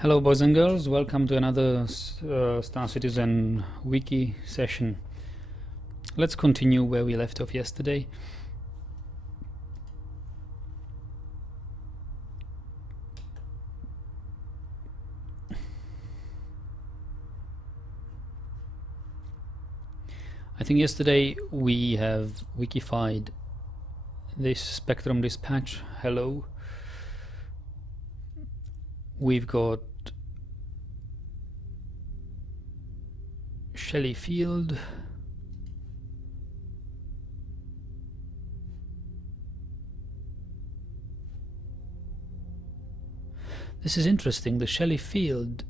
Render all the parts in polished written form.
Hello boys and girls, welcome to another Star Citizen wiki session. Let's continue where we left off yesterday. I think yesterday we have wikified this Spectrum dispatch. Hello. We've got Shelley Field, this is interesting. The Shelley Field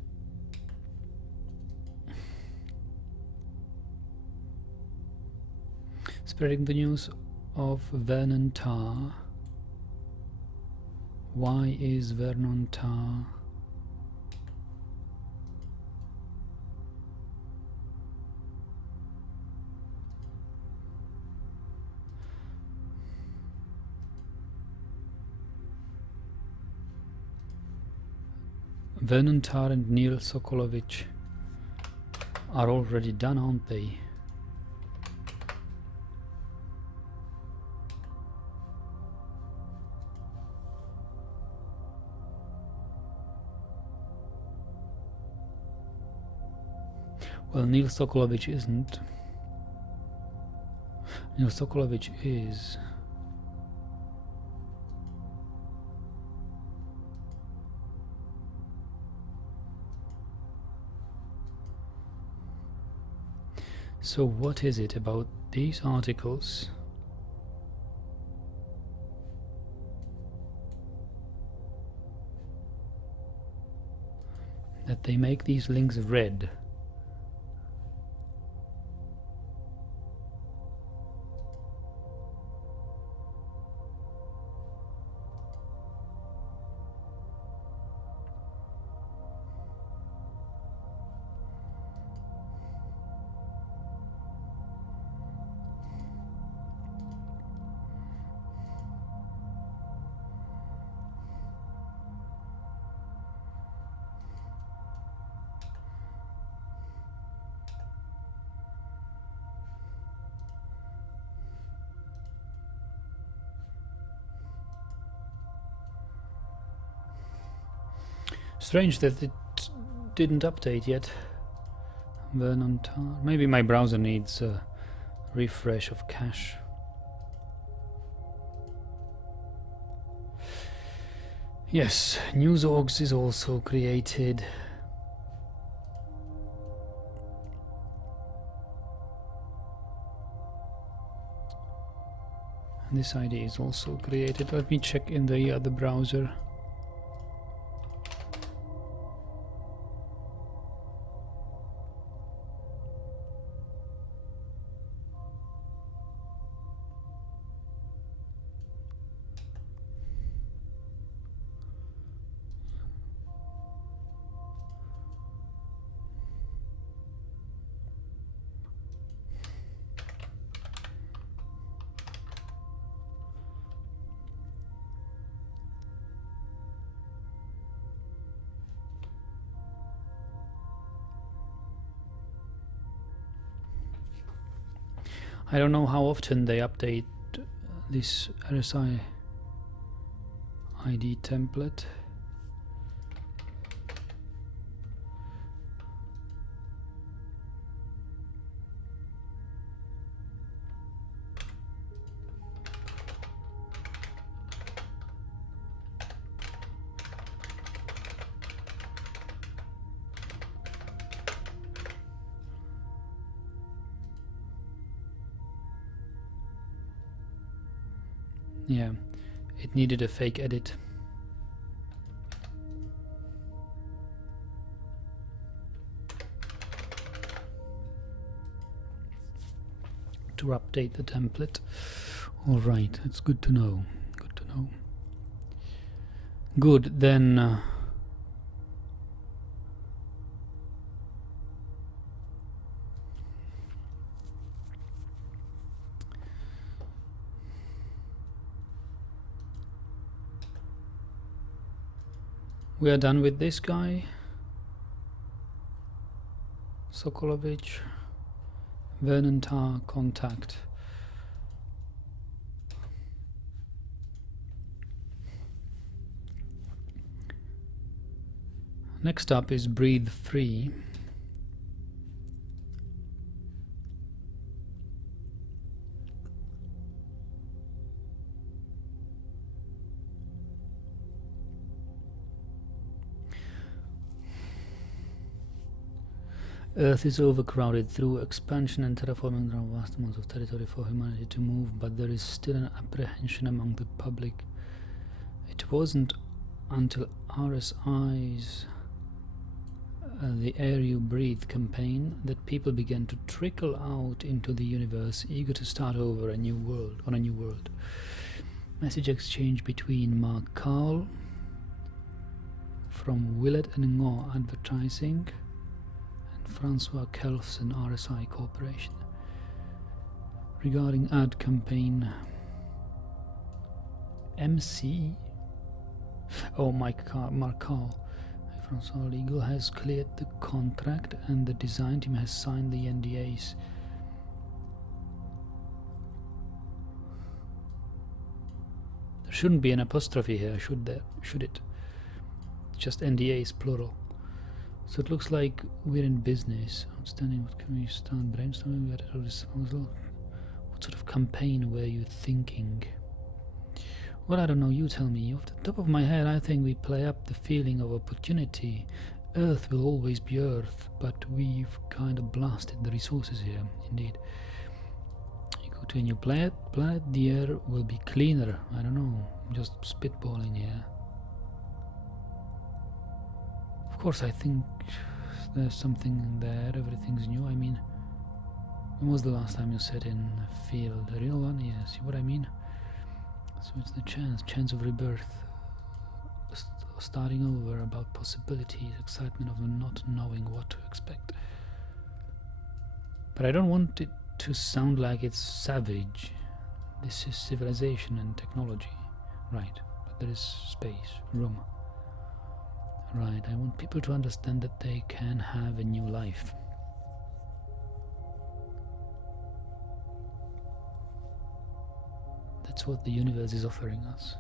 spreading the news of Vernon Tar. Why is Vernon Tar? Vernon Tar and Neil Sokolovich are already done, aren't they? Well, Neil Sokolovich isn't. Neil Sokolovich is. So what is it about these articles that they make these links red? Strange that it didn't update yet. Vernon Tar. Maybe my browser needs a refresh of cache. Yes, NewsOrgs is also created. And this ID is also created. Let me check in the other browser. I don't know how often they update this RSI ID template. Yeah, it needed a fake edit. To update the template. All right, that's good to know. Good to know. Good, then we are done with this guy. Sokolovich, Vernon Tar, contact. Next up is Breathe Free. Earth is overcrowded. Through expansion and terraforming, there are vast amounts of territory for humanity to move, but there is still an apprehension among the public. It wasn't until RSI's The Air You Breathe campaign that people began to trickle out into the universe, eager to start over on a new world. Message exchange between Mark Cowell from Willett and Ngor Advertising and Francois Kelfson, RSI Corporation, regarding ad campaign MC. Mark Cowell. Francois Legal has cleared the contract and the design team has signed the NDAs. There shouldn't be an apostrophe here, should there? Should it? Just NDAs, plural. So it looks like we're in business. Outstanding. What can we start brainstorming? We had a disposal. What sort of campaign were you thinking? Well, I don't know, you tell me. Off the top of my head, I think we play up the feeling of opportunity. Earth will always be Earth, but we've kind of blasted the resources here, indeed. You go to a new planet, the air will be cleaner. I don't know, I'm just spitballing here. Of course, I think there's something there, everything's new. I mean, when was the last time you sat in a field? A real one? Yeah, see what I mean? So it's the chance of rebirth, starting over, about possibilities, excitement of not knowing what to expect. But I don't want it to sound like it's savage. This is civilization and technology, right? But there is space, room. Right, I want people to understand that they can have a new life. That's what the universe is offering us.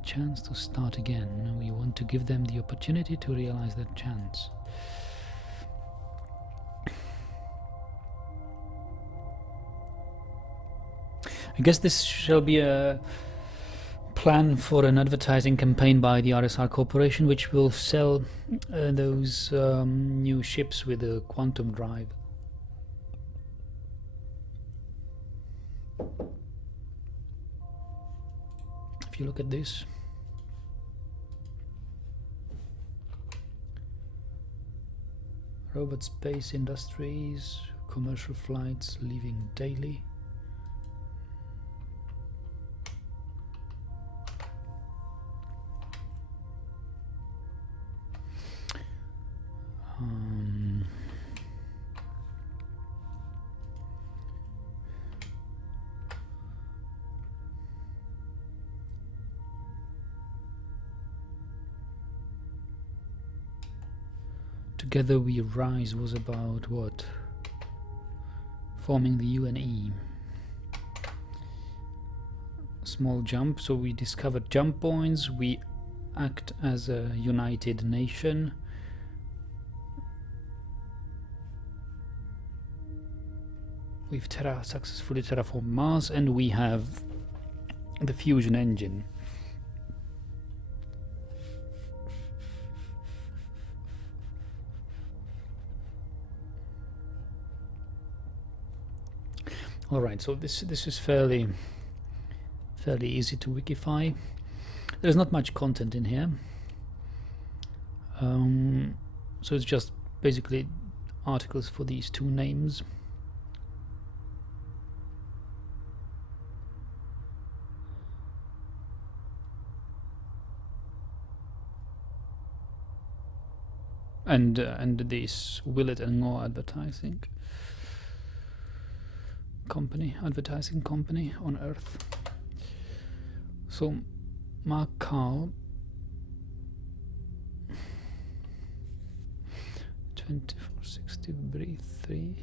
A chance to start again. We want to give them the opportunity to realize that chance. I guess this shall be a plan for an advertising campaign by the RSR Corporation, which will sell those new ships with a quantum drive. If you look at this, robot space industries, commercial flights leaving daily. Together We Rise was about what? Forming the UNE. Small jump, so we discovered jump points, we act as a united nation. We've successfully terraformed Mars, and we have the fusion engine. Alright, so this is fairly easy to wikify. There's not much content in here. So it's just basically articles for these two names. And this Willett and Ngor advertising company on Earth. So Mark Cowell, 24/16. to breathe free.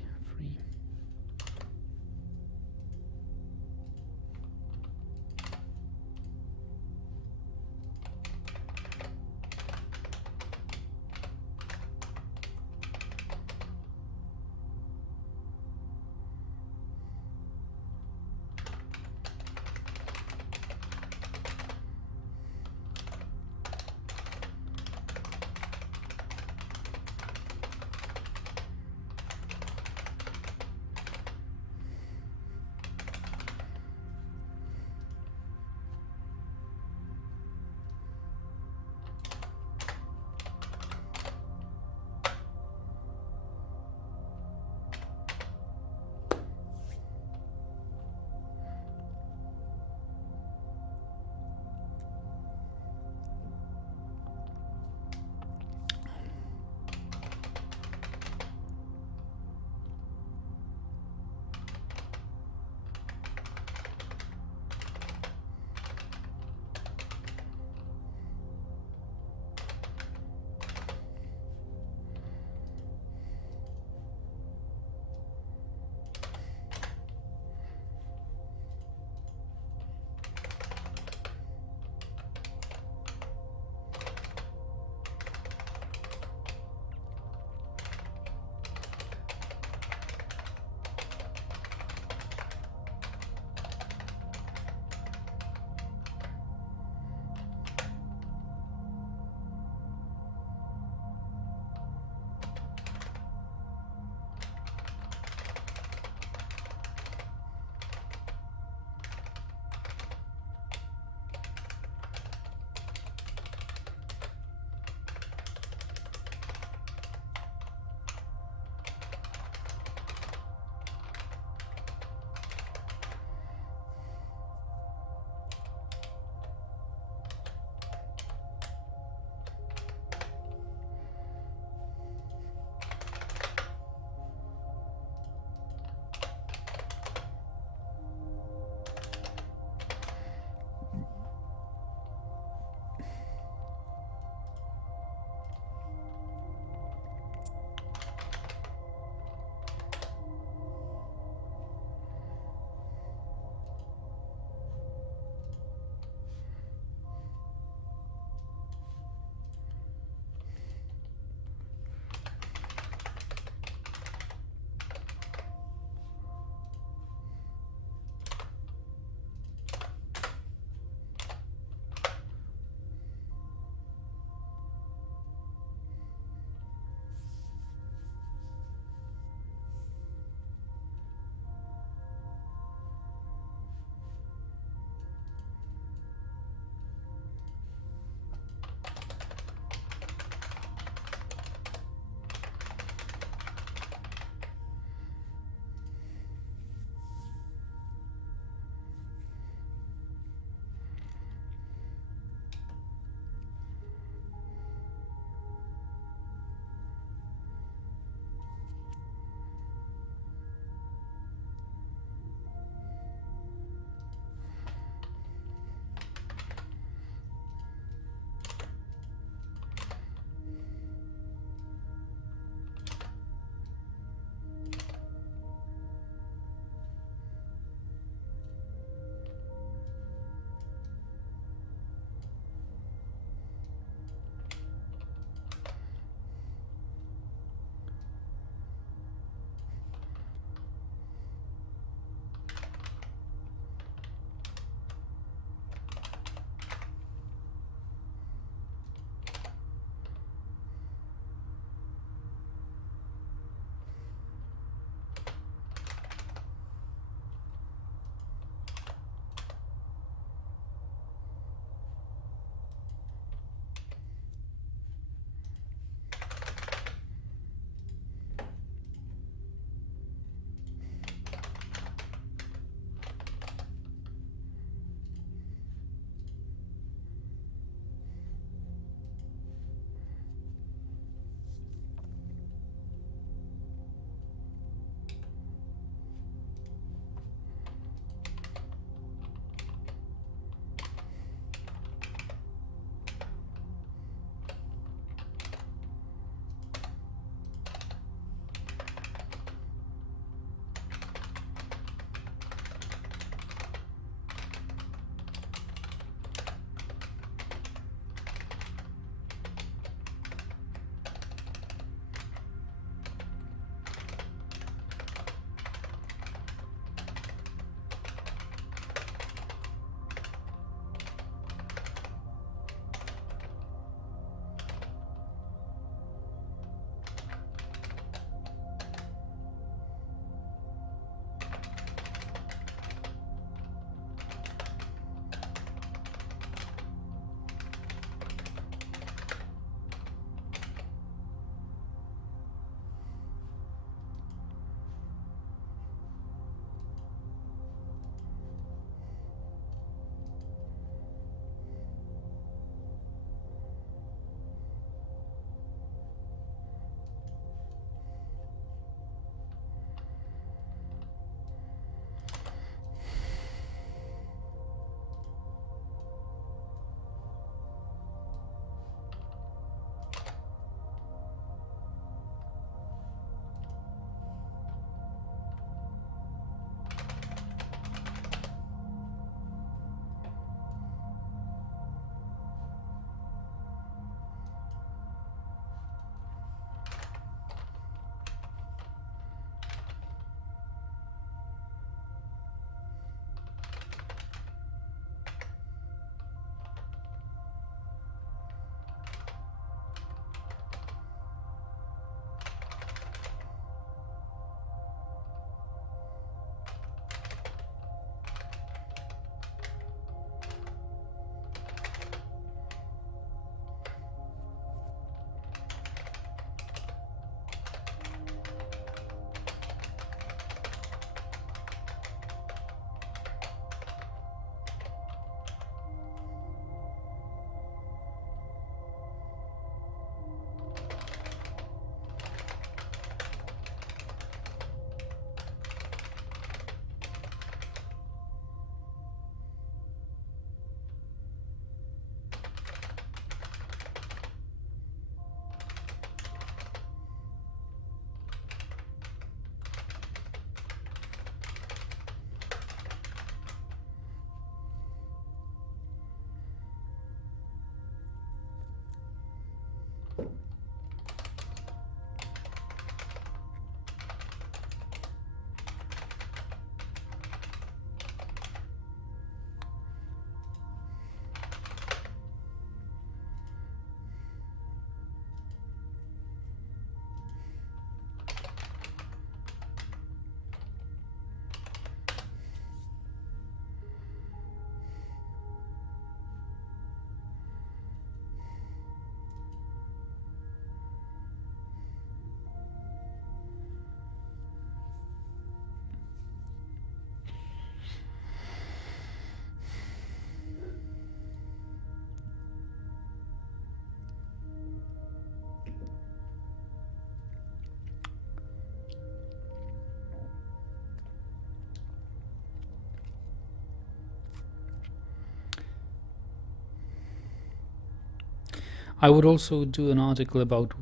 I would also do an article about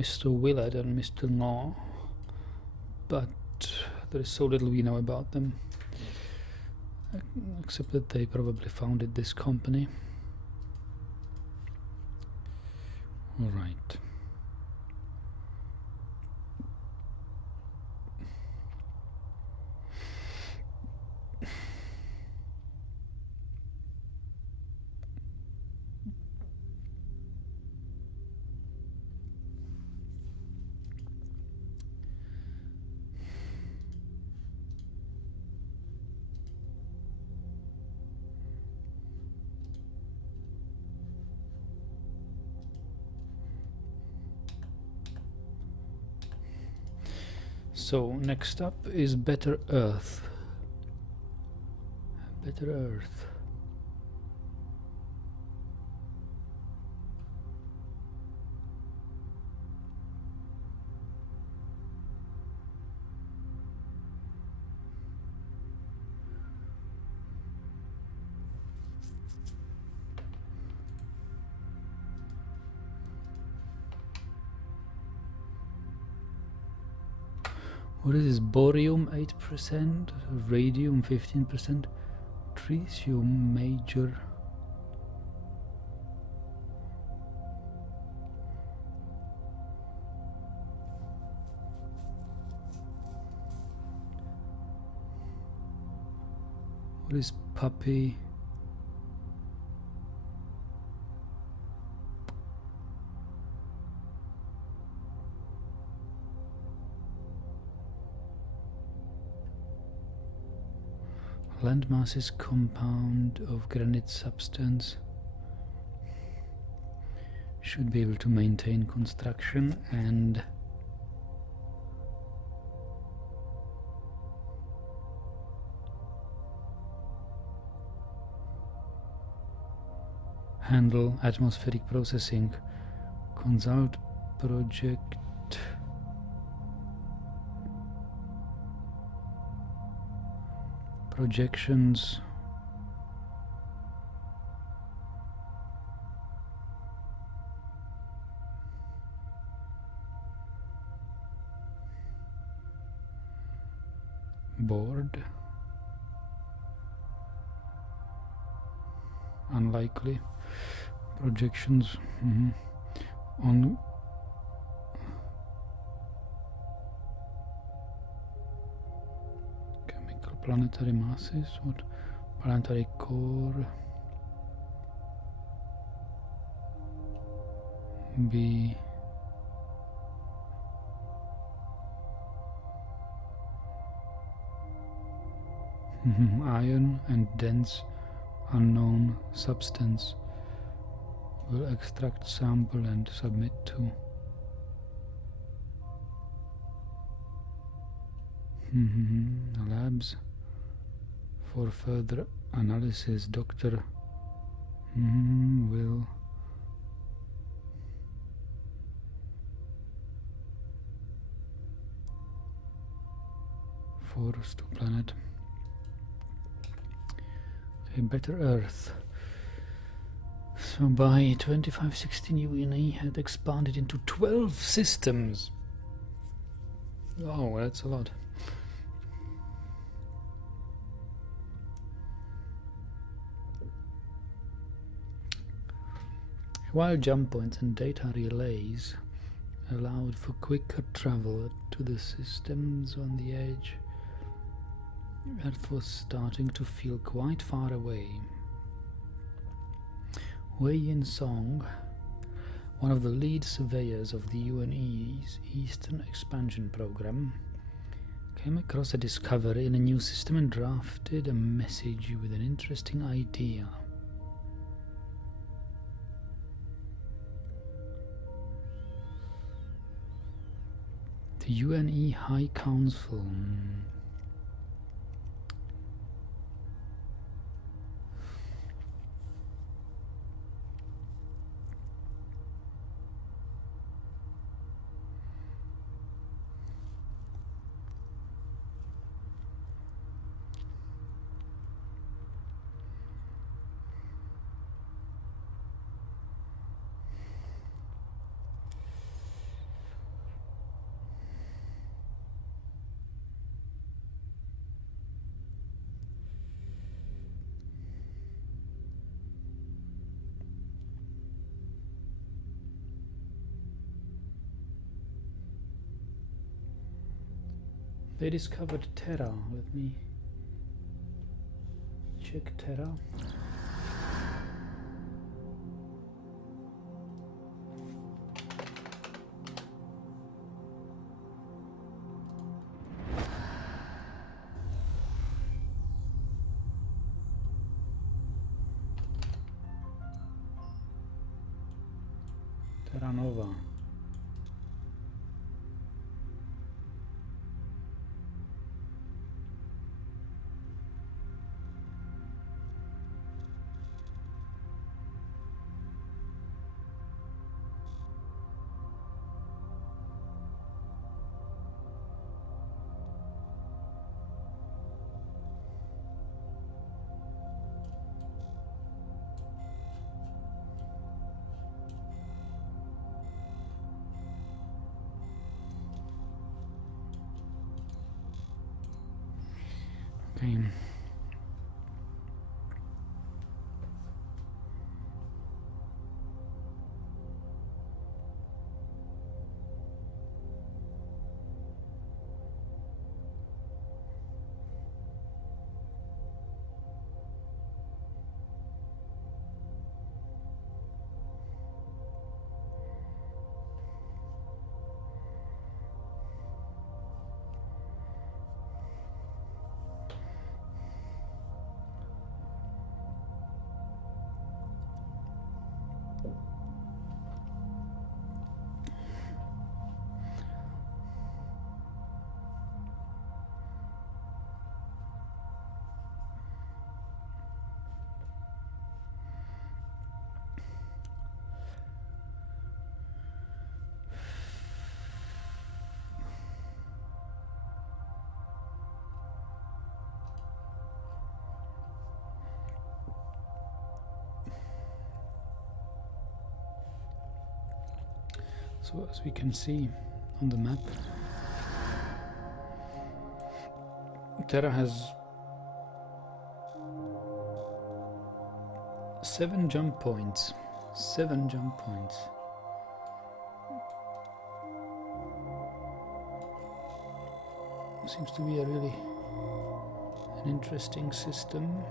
Mr. Willard and Mr. Law, but there is so little we know about them, except that they probably founded this company. All right. So next up is Better Earth. Better Earth. What is this? Borium 8%, radium 15%, tritium major. What is puppy? Landmass is compound of granite substance. Should be able to maintain construction and handle atmospheric processing. Consult project. Projections. Board. Unlikely. Projections. On chemical planetary masses. What? Planetary core. B. Iron and dense unknown substance. Will extract sample and submit to labs for further analysis. Doctor will force to planet. Okay, Better Earth. So by 2516 UNE had expanded into 12 systems. Oh, that's a lot. While jump points and data relays allowed for quicker travel to the systems on the edge, Earth was starting to feel quite far away. Wei-Yin Song, one of the lead surveyors of the UNE's Eastern Expansion Program, came across a discovery in a new system and drafted a message with an interesting idea. The UNE High Council. They discovered Terra. Let me check Terra. Terra Nova. Okay. So as we can see on the map, Terra has 7 jump points. 7 jump points. Seems to be a really an interesting system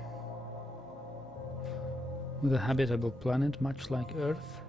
with a habitable planet much like Earth.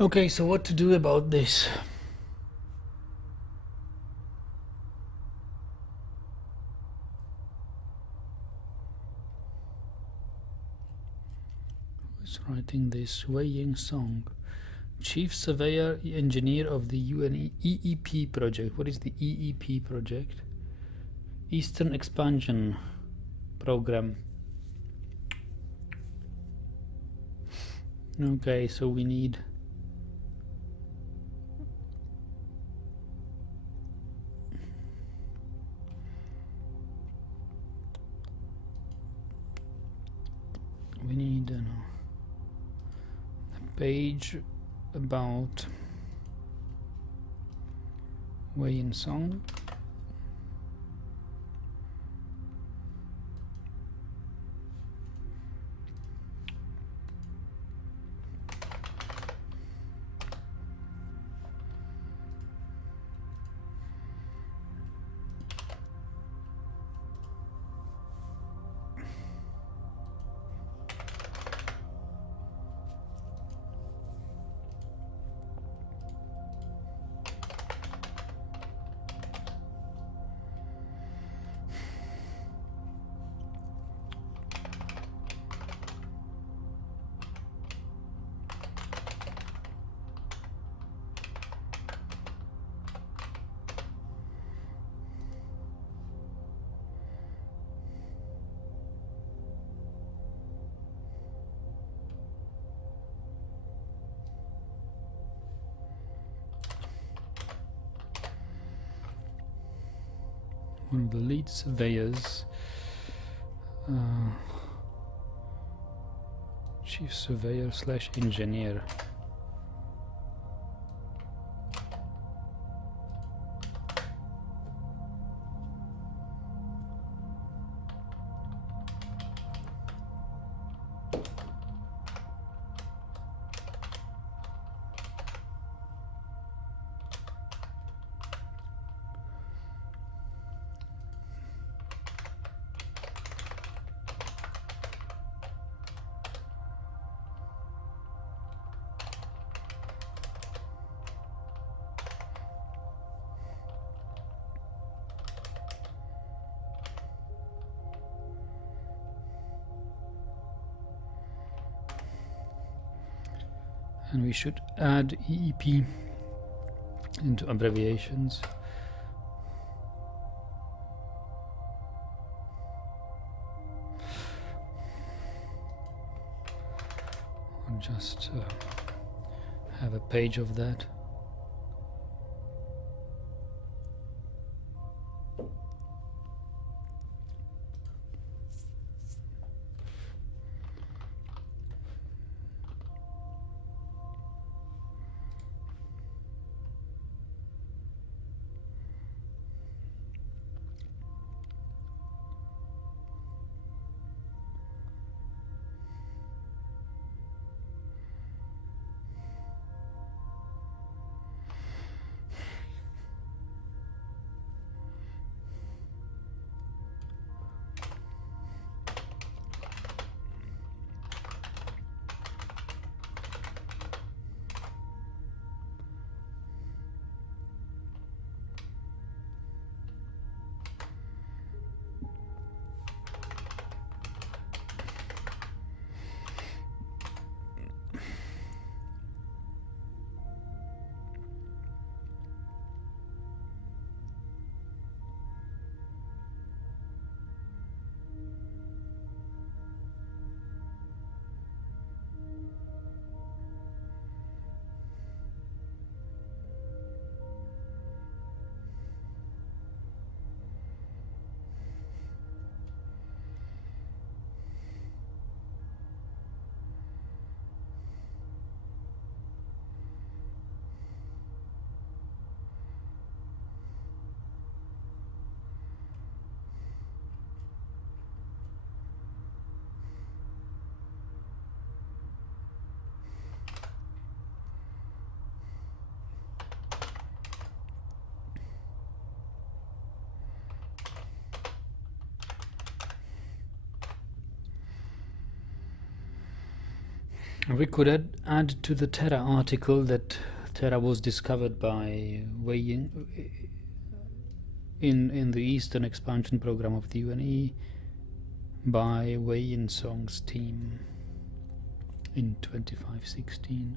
Okay, so what to do about this? Who's writing this weighing song? Chief Surveyor Engineer of the UN EEP project. What is the EEP project? Eastern Expansion Program. Okay, so we need a page about Wei-Yin Song. One of the lead surveyors, chief surveyor / engineer. And we should add EEP into abbreviations. Or just have a page of that. We could add to the Terra article that Terra was discovered by Wei-Yin in the Eastern Expansion Program of the UNE by Wei-Yin Song's team in 2516.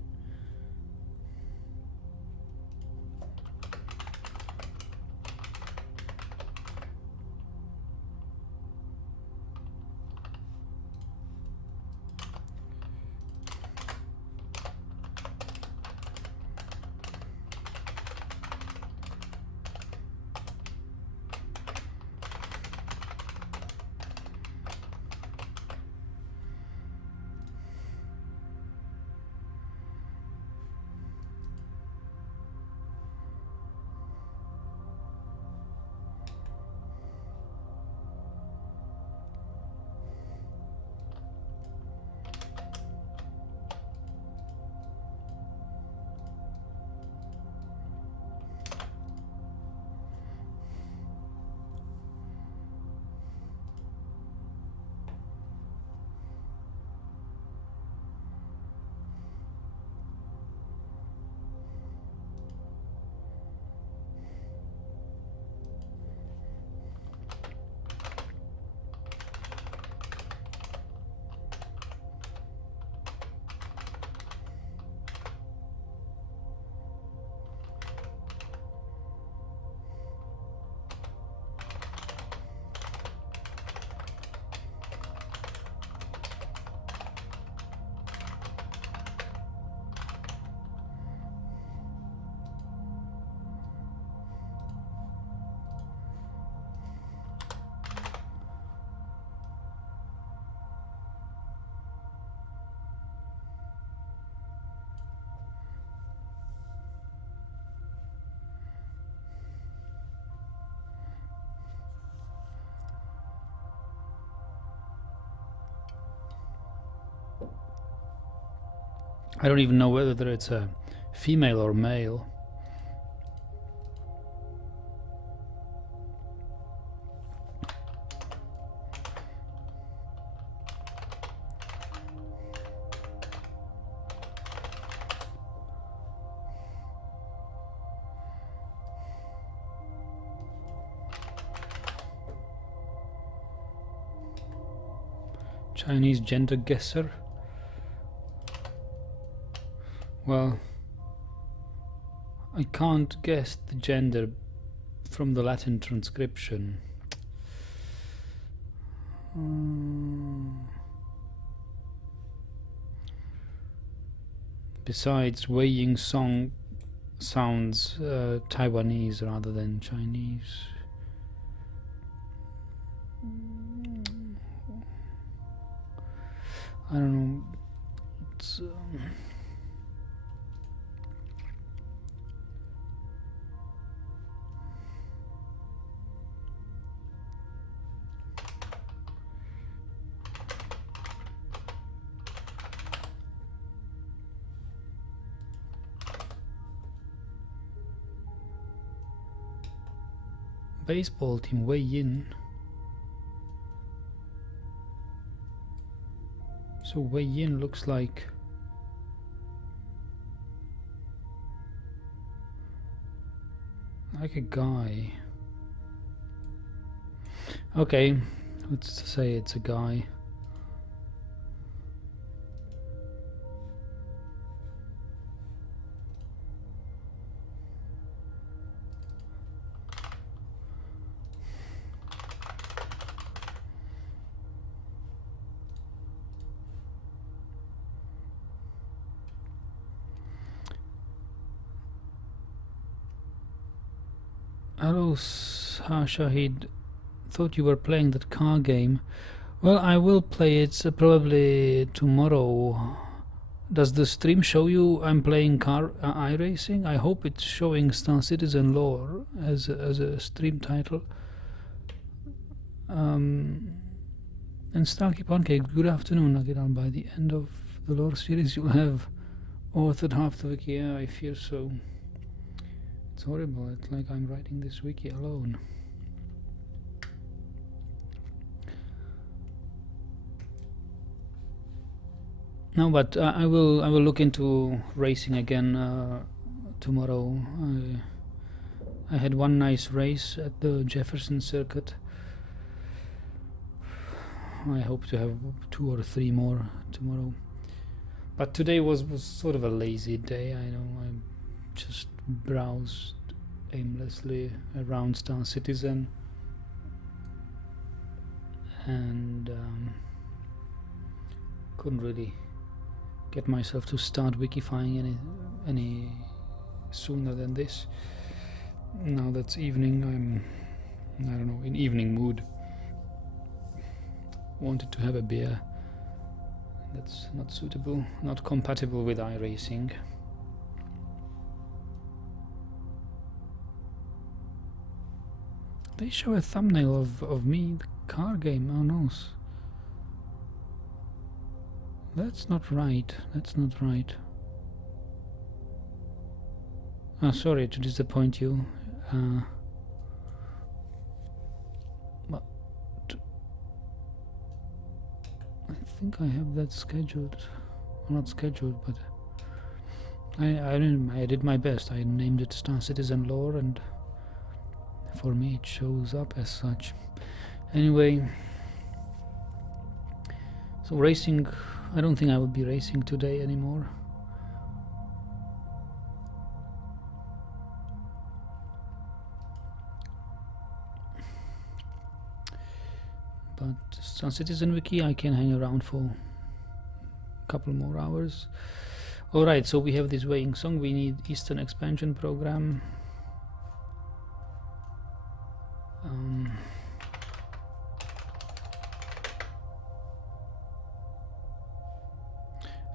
I don't even know whether it's a female or male. Chinese gender guesser. Well, I can't guess the gender from the Latin transcription. Besides, Wei Ying song sounds Taiwanese rather than Chinese. I don't know. It's, baseball team Wei Yin. So Wei Yin looks like a guy. Okay, let's say it's a guy. Hello, Shahid. Thought you were playing that car game. Well, I will play it probably tomorrow. Does the stream show you I'm playing car iRacing? I hope it's showing Star Citizen Lore as a stream title. And Starkey Pancake, good afternoon, Nagiran. By the end of the Lore series, you'll have authored half the wiki. Yeah, I fear so. It's horrible. It's like I'm writing this wiki alone. No, but I will look into racing again tomorrow. I had one nice race at the Jefferson Circuit. I hope to have 2 or 3 more tomorrow. But today was sort of a lazy day. I know I just browsed aimlessly around Star Citizen and couldn't really get myself to start Wikifying any sooner than this. Now that's evening, I'm, I don't know, in evening mood. Wanted to have a beer. That's not suitable, not compatible with iRacing. They show a thumbnail of me, the car game. Oh no. That's not right. That's not right. Oh, sorry to disappoint you. But I think I have that scheduled. Well, not scheduled, but I did my best. I named it Star Citizen Lore, and for me it shows up as such. Anyway, so racing, I don't think I will be racing today anymore. But Star Citizen Wiki, I can hang around for a couple more hours. Alright, so we have this Wei Ying song. We need Eastern Expansion Program.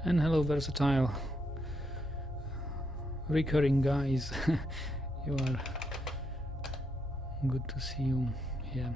And hello, Versatile. Recurring guys. You are good to see you here.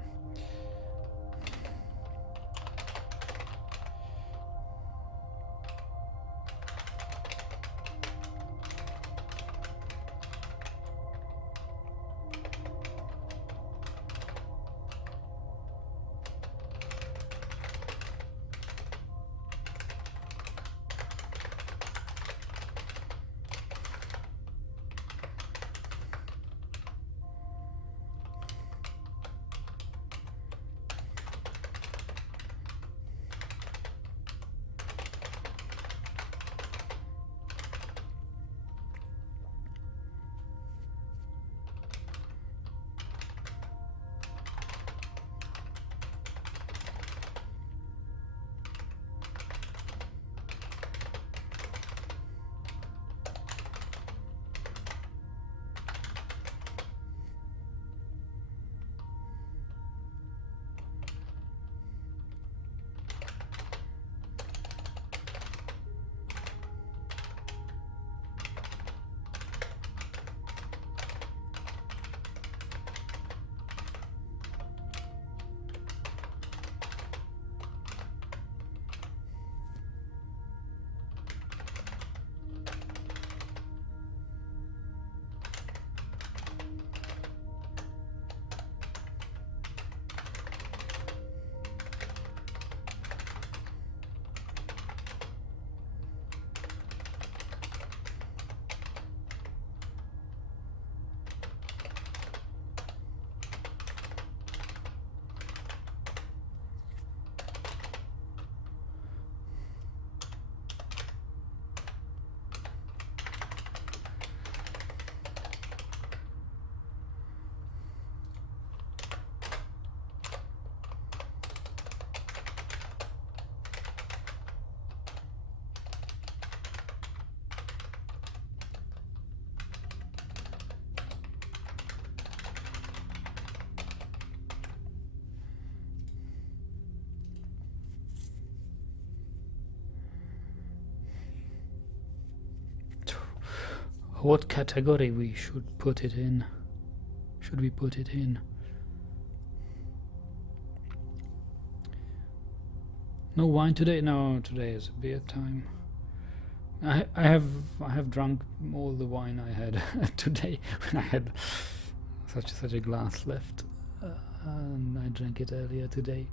What category we should put it in? Should we put it in? No wine today? No, today is beer time. I have drunk all the wine I had today when I had such a glass left, and I drank it earlier today.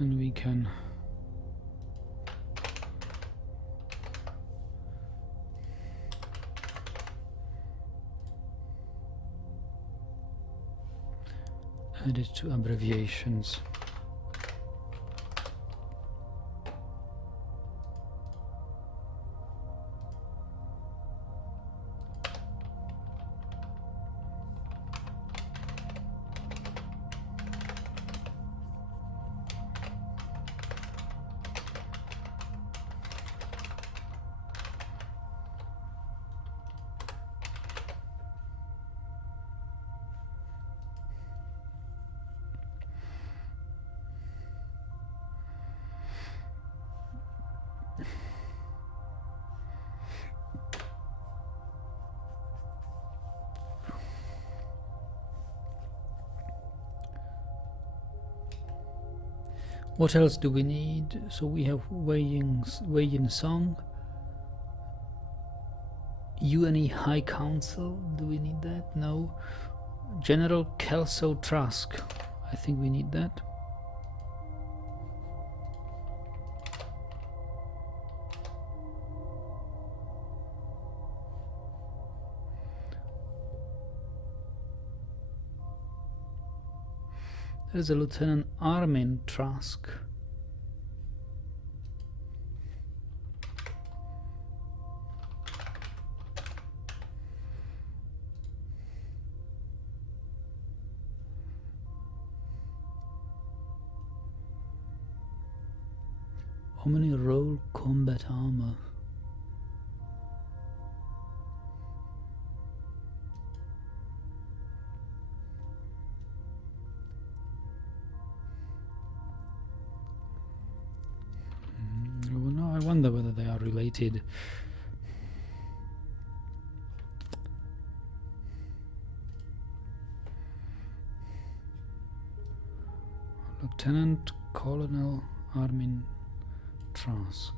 And we can add it to abbreviations. What else do we need? So we have weighing song. UNE High Council. Do we need that? No. General Kelso Trask. I think we need that. There's a Lieutenant Armin Trask. Omni Roll Combat Armor. I wonder whether they are related. Lieutenant Colonel Armin Trask.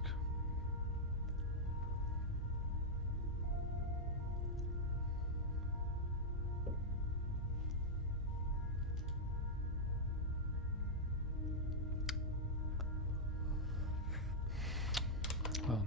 Well,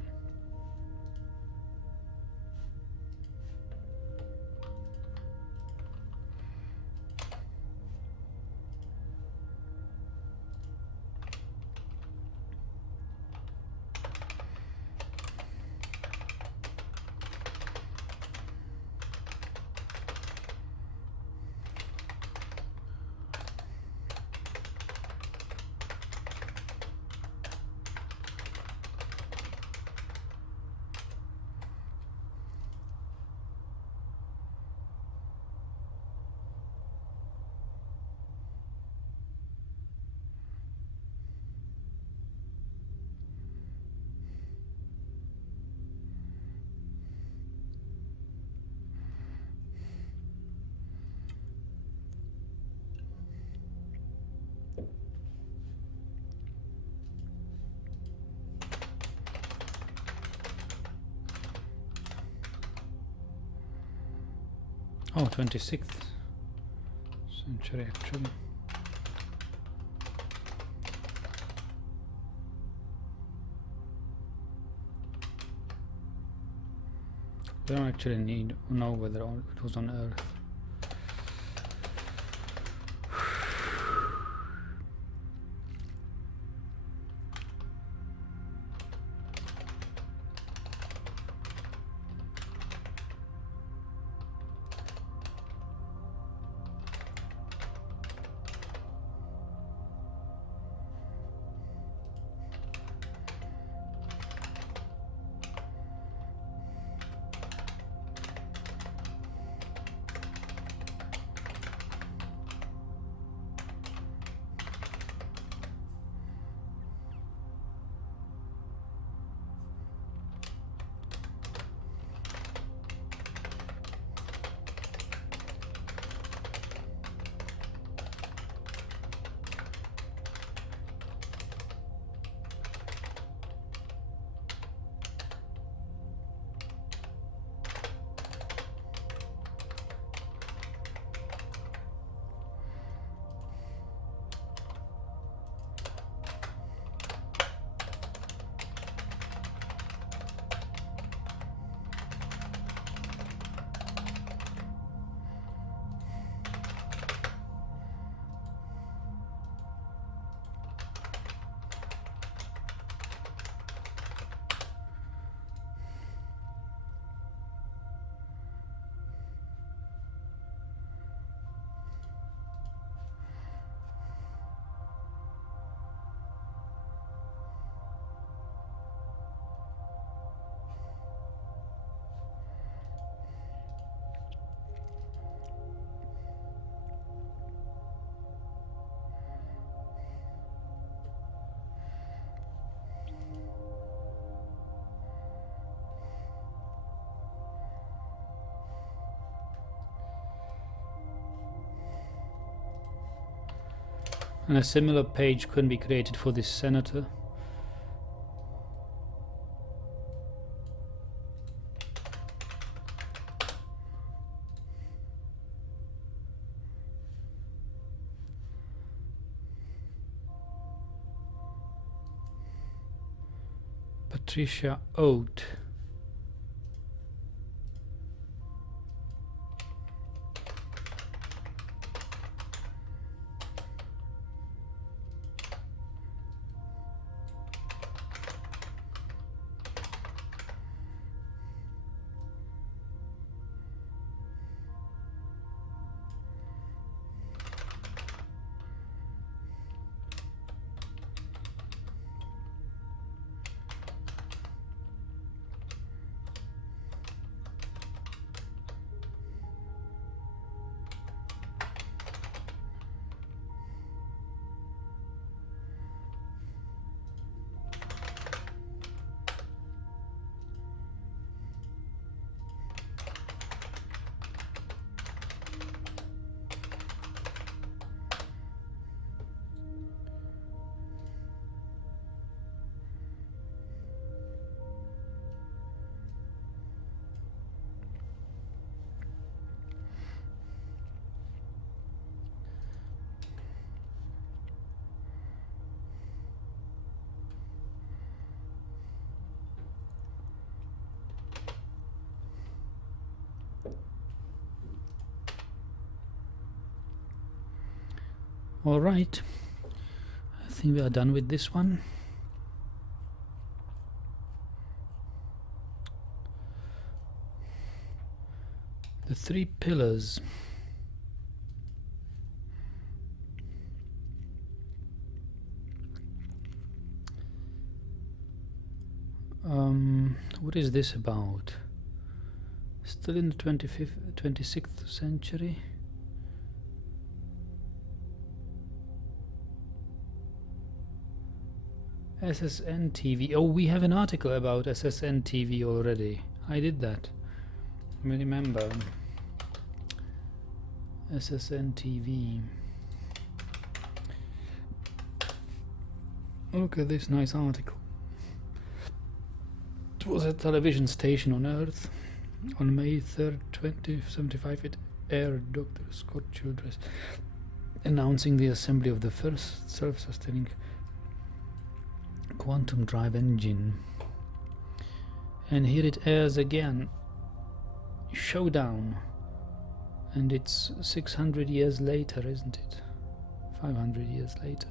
oh, 26th century actually. We don't actually know whether it was on Earth. And a similar page couldn't be created for this senator. Patricia Oat. All right, I think we are done with this one. The 3 pillars. What is this about? Still in the 26th century? SSN TV. Oh, we have an article about SSN TV already. I did that. I remember. SSN TV. Look at this nice article. It was a television station on Earth. On May 3rd, 2075, it aired Dr. Scott Childress announcing the assembly of the first self-sustaining quantum drive engine. And here it airs again. showdown. And it's 600 years later, isn't it? 500 years later.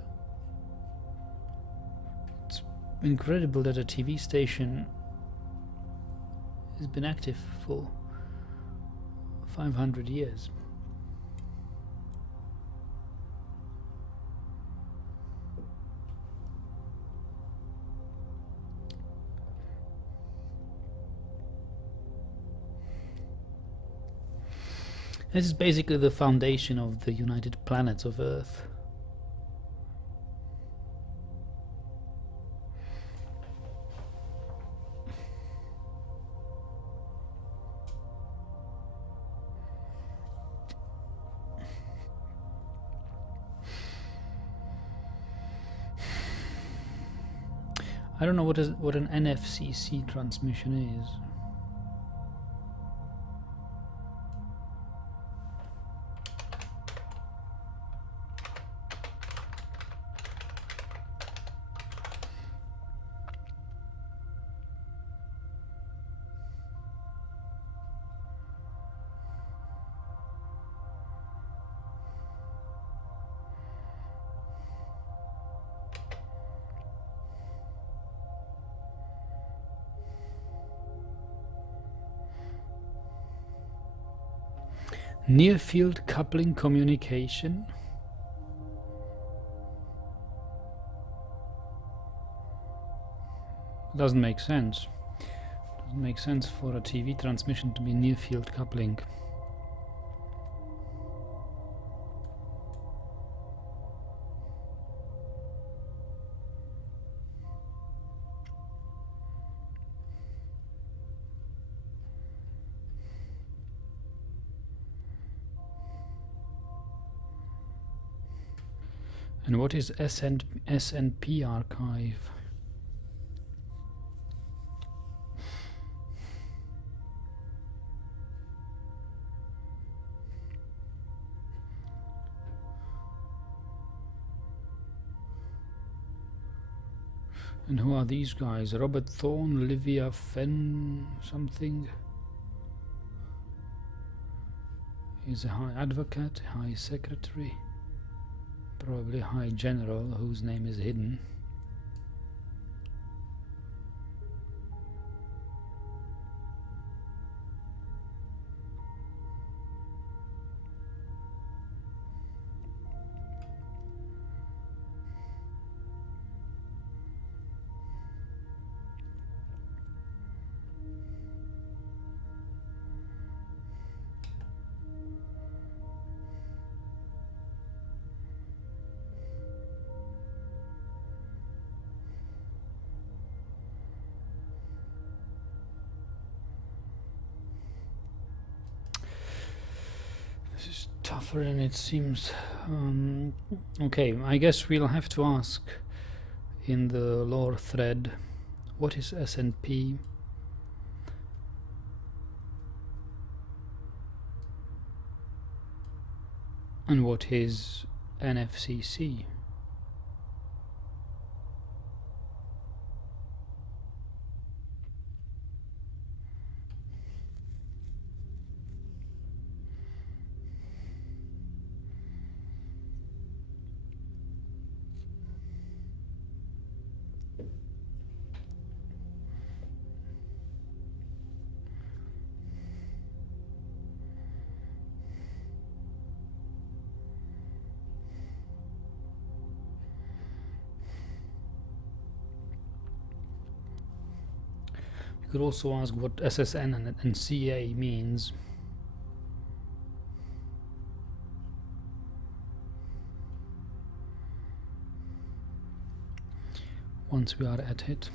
It's incredible that a TV station has been active for 500 years. This is basically the foundation of the United Planets of Earth. I don't know what an NFCC transmission is. Near field coupling communication. Doesn't make sense. Doesn't make sense for a TV transmission to be near field coupling. And what is SNP archive? And who are these guys? Robert Thorne, Olivia Fenn, something. He's a high advocate, high secretary. Probably High General, whose name is hidden. This is tougher than it seems. Okay, I guess we'll have to ask in the lore thread, what is SNP? And what is NFCC? You could also ask what SSN and CA means. Once we are at it.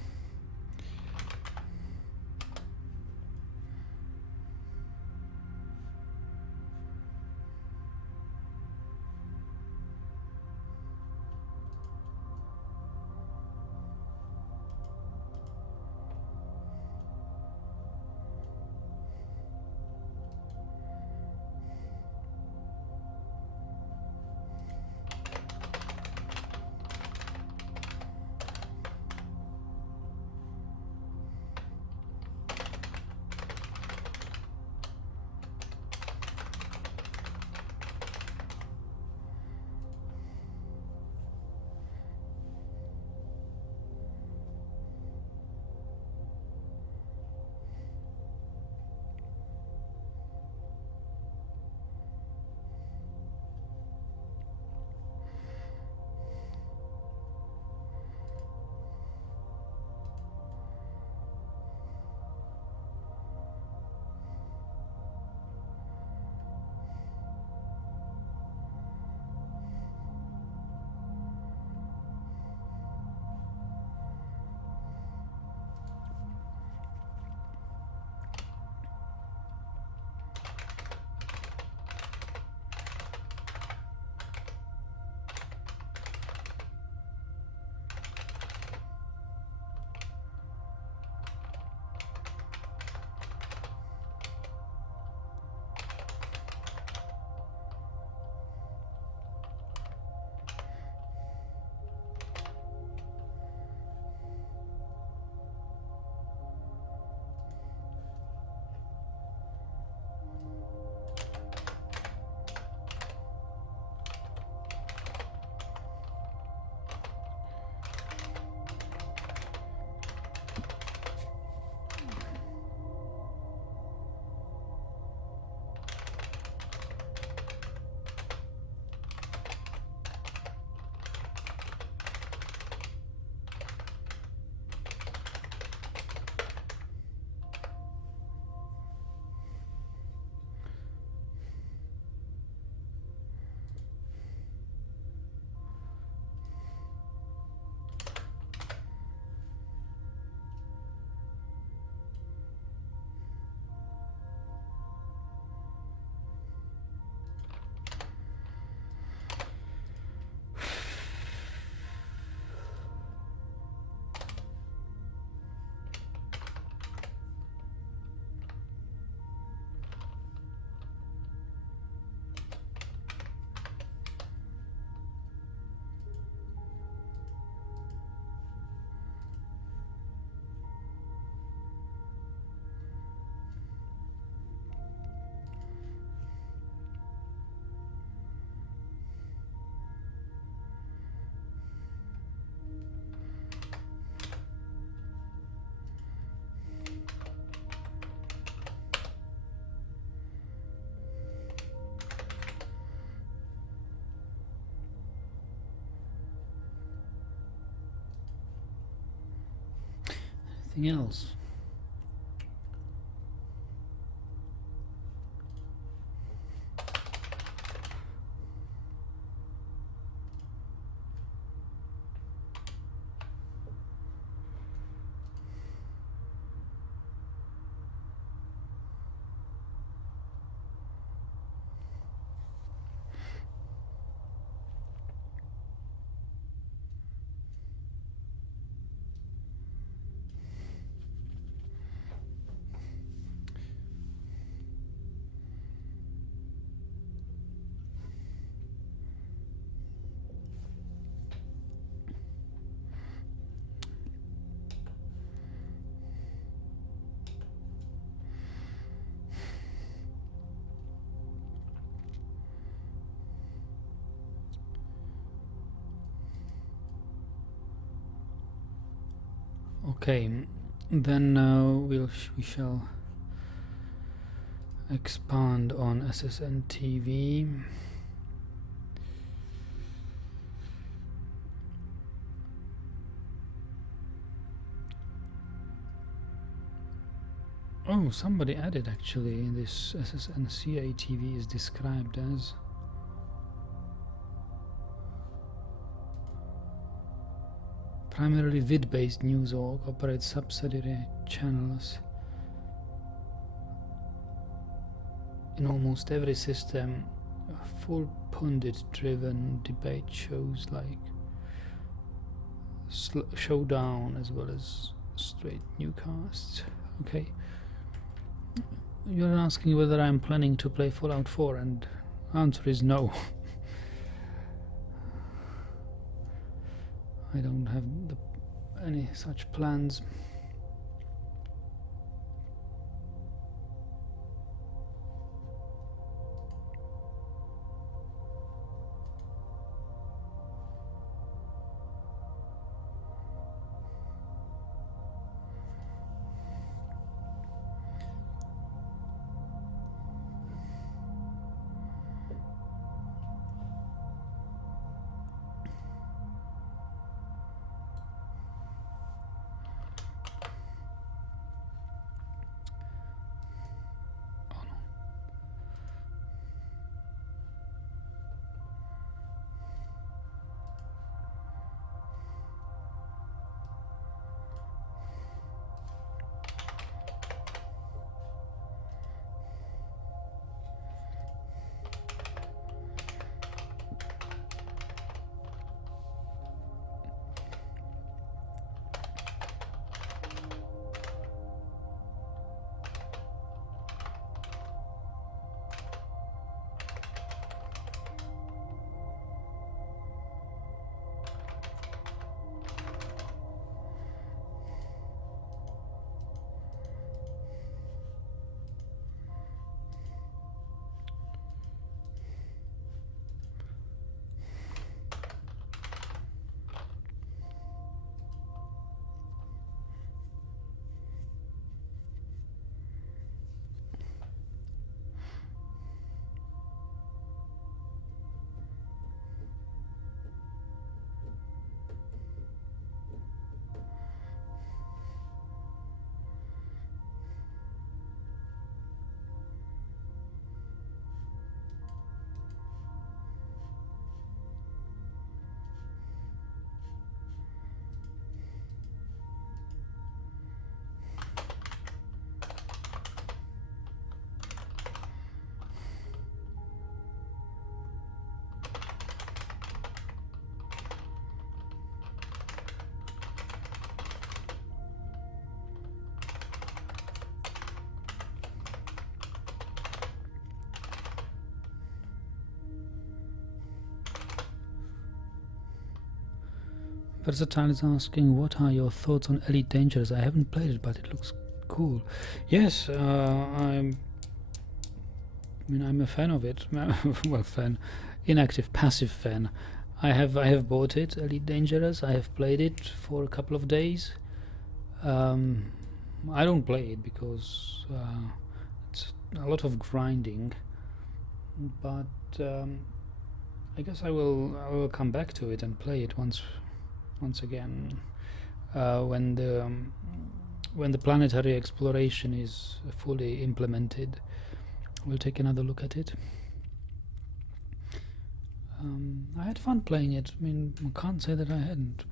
Anything else? Okay, then we shall expand on SSN TV. Oh, somebody added actually this SSN CA TV is described as primarily vid-based news org, operates subsidiary channels in almost every system, full pundit-driven debate shows like Showdown as well as straight newscasts. Okay. You're asking whether I'm planning to play Fallout 4, and answer is no. I don't have any such plans. Versatile is asking, what are your thoughts on Elite Dangerous? I haven't played it, but it looks cool. Yes, I'm a fan of it. Well, fan, inactive, passive fan. I have bought it, Elite Dangerous. I have played it for a couple of days. I don't play it because it's a lot of grinding, but I guess I will come back to it and play it once again when the when the planetary exploration is fully implemented, we'll take another look at it. I had fun playing it. I mean, I can't say that I hadn't,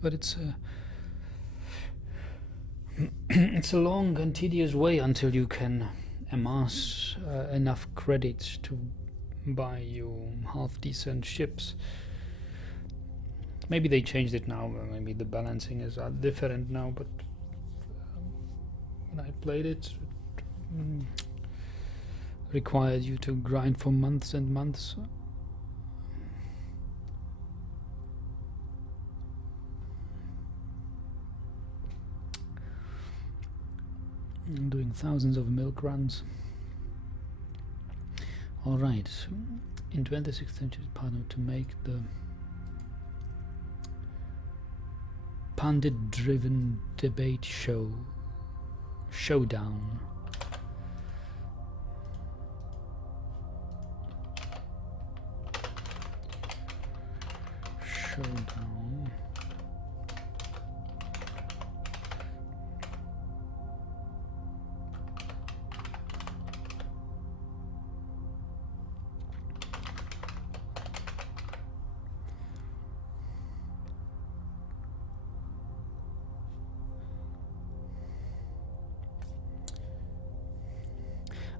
but it's it's a long and tedious way until you can amass enough credits to buy you half-decent ships. Maybe they changed it now. Maybe the balancing is different now. But when I played it, required you to grind for months and months. I'm doing thousands of milk runs. Alright, in 26th century partner to make the pundit driven debate showdown.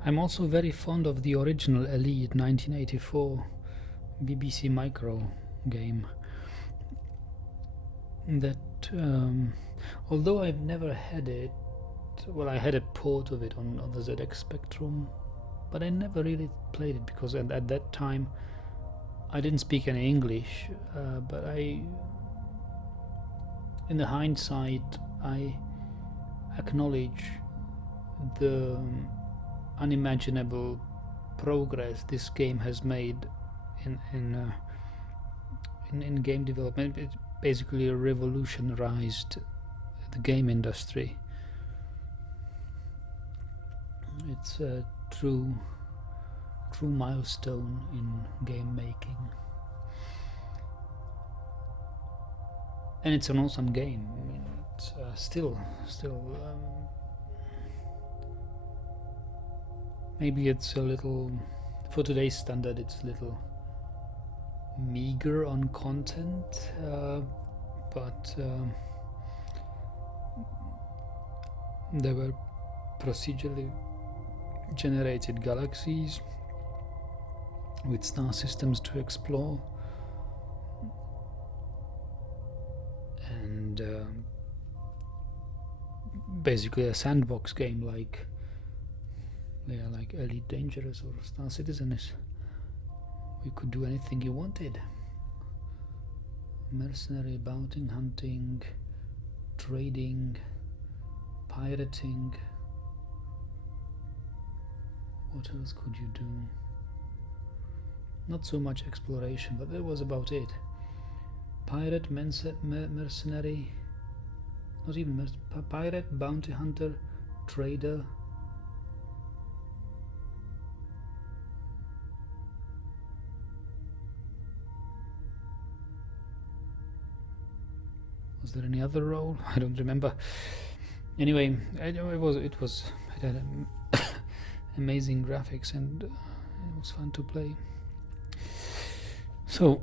I'm also very fond of the original Elite 1984 BBC Micro game. That, although I've never had it, well, I had a port of it on the ZX Spectrum, but I never really played it because at that time I didn't speak any English, but in the hindsight, I acknowledge the unimaginable progress this game has made in game development. It basically revolutionized the game industry. It's a true milestone in game making, and it's an awesome game. I mean, it's still maybe it's a little, for today's standard, it's a little meager on content, but there were procedurally generated galaxies with star systems to explore, and basically a sandbox game like Elite Dangerous or Star Citizen is. We could do anything you wanted. Mercenary, bounty hunting, trading, pirating. What else could you do? Not so much exploration, but that was about it. Pirate, mercenary, not even pirate, bounty hunter, trader. Was there any other role? I don't remember. Anyway, it had amazing graphics and it was fun to play. So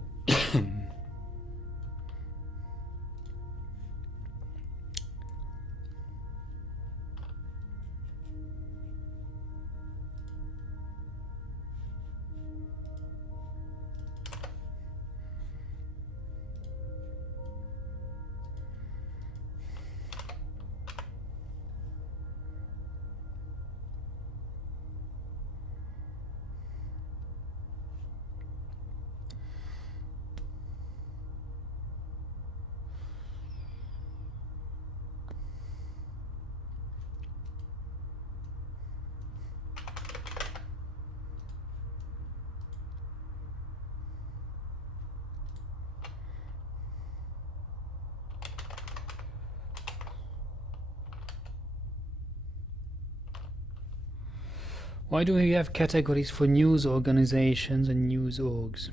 why do we have categories for news organizations and news orgs?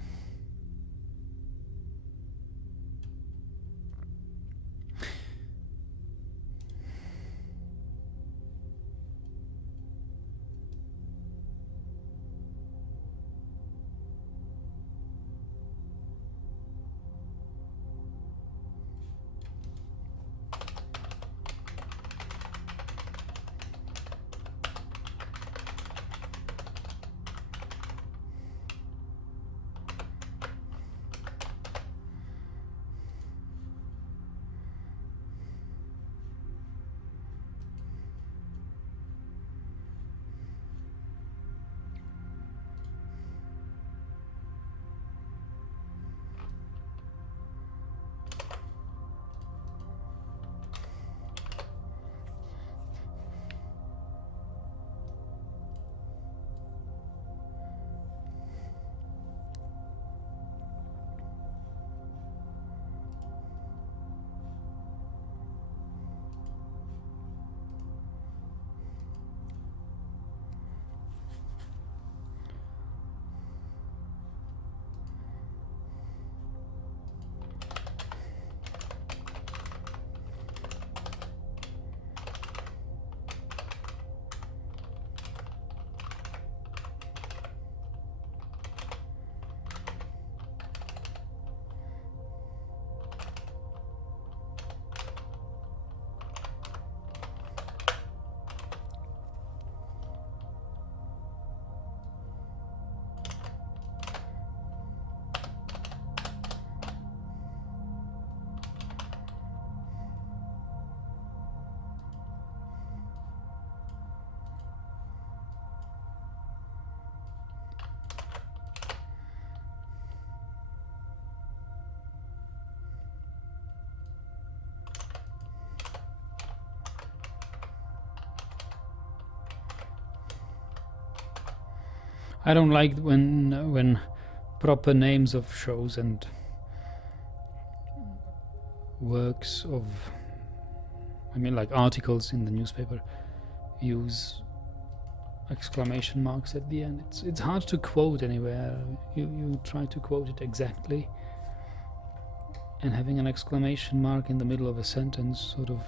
I don't like when proper names of shows and works of, I mean, like articles in the newspaper, use exclamation marks at the end. It's hard to quote anywhere. You try to quote it exactly, and having an exclamation mark in the middle of a sentence sort of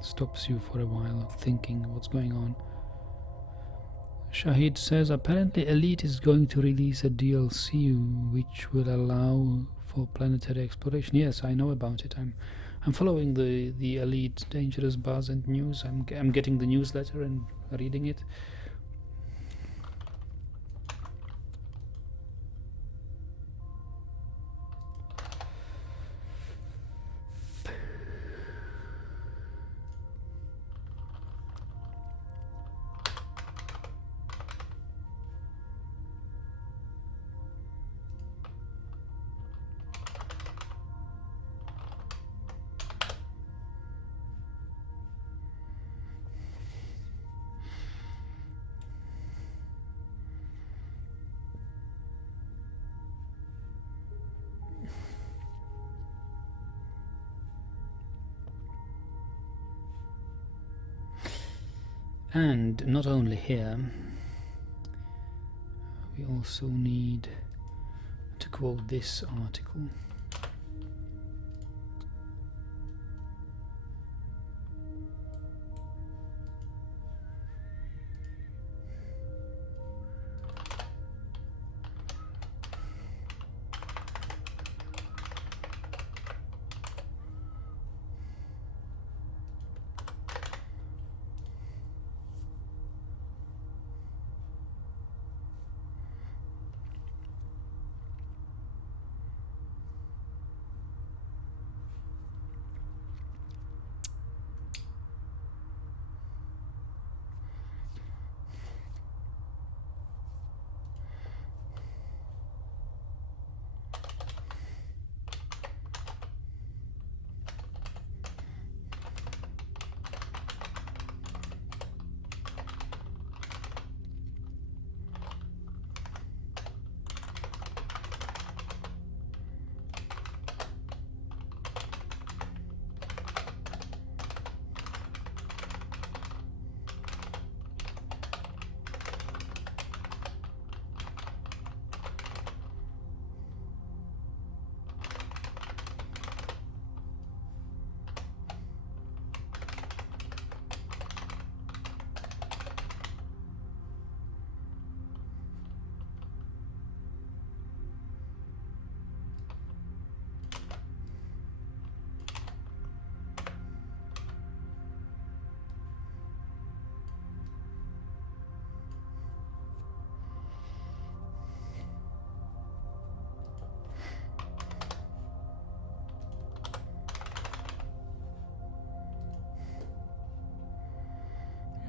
stops you for a while thinking what's going on. Shahid says apparently Elite is going to release a DLC which will allow for planetary exploration. Yes, I know about it. I'm following the Elite Dangerous Buzz and news. I'm getting the newsletter and reading it. And not only here, we also need to quote this article.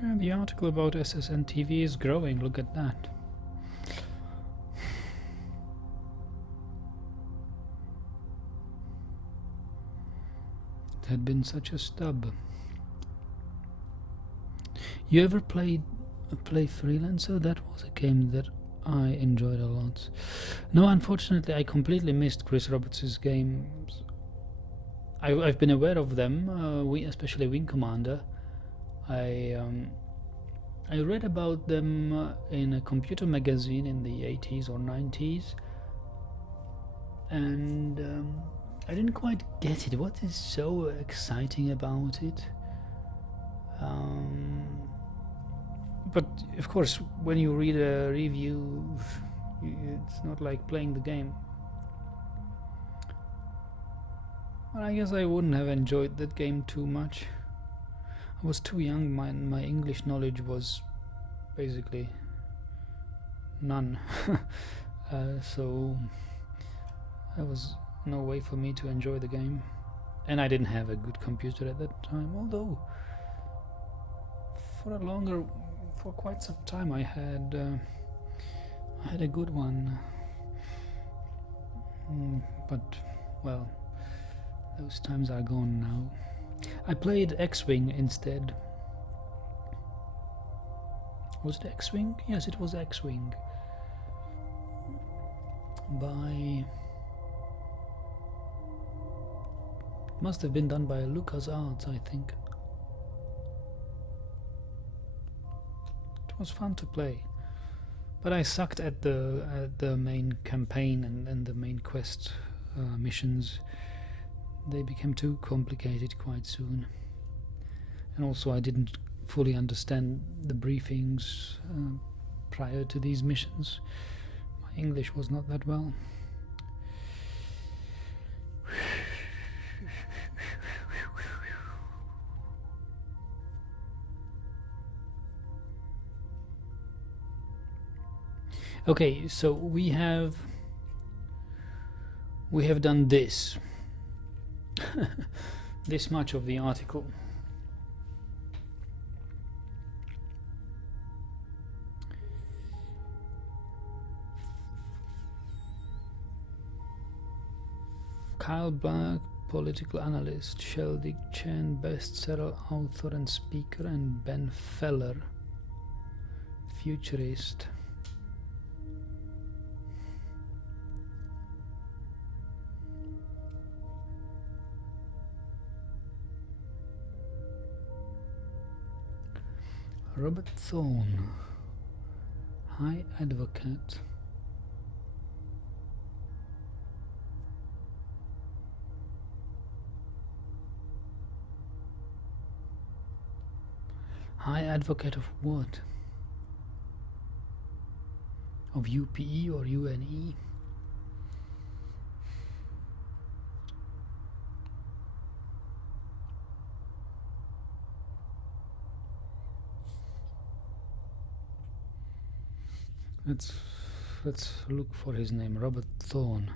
Yeah, the article about SSN TV is growing, look at that. It had been such a stub. You ever play Freelancer? That was a game that I enjoyed a lot. No, unfortunately, I completely missed Chris Roberts' games. I've been aware of them, especially Wing Commander. I read about them in a computer magazine in the 80s or 90s, and I didn't quite get it. What is so exciting about it? But of course, when you read a review, it's not like playing the game. Well, I guess I wouldn't have enjoyed that game too much. I was too young. My English knowledge was basically none. So there was no way for me to enjoy the game, and I didn't have a good computer at that time. Although for quite some time I had a good one, but well, those times are gone now. I played X-Wing instead. Was it X-Wing? Yes, it was X-Wing. By... Must have been done by LucasArts, I think. It was fun to play. But I sucked at the main campaign and the main quest missions. They became too complicated quite soon. And also I didn't fully understand the briefings prior to these missions. My English was not that well. Okay, so we have done this. This much of the article. Kyle Black, political analyst, Sheldon Chen, bestseller author and speaker, and Ben Feller, futurist. Robert Thorne, High Advocate. High Advocate of what? Of UPE or UNE? Let's look for his name. Robert Thorne.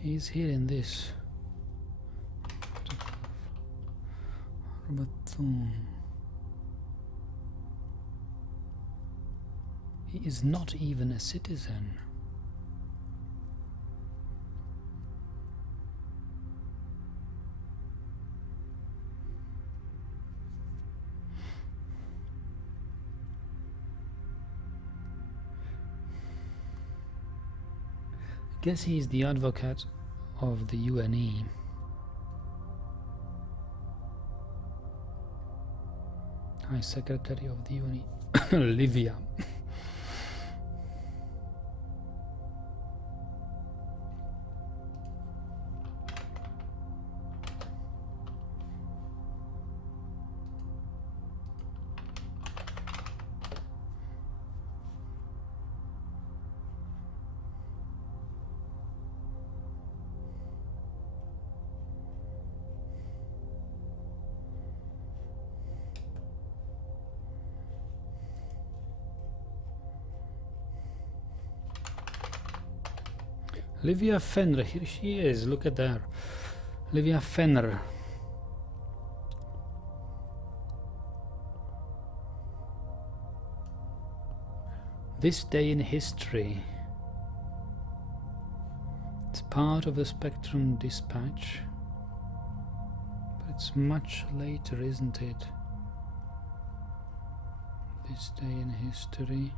He's here in this. Robert Thorne. He is not even a citizen. I guess he is the advocate of the UNE. High Secretary of the UNE. Livia. Livia Fenner, here she is, look at her. Livia Fenner. This Day in History. It's part of the Spectrum Dispatch. But it's much later, isn't it? This Day in History.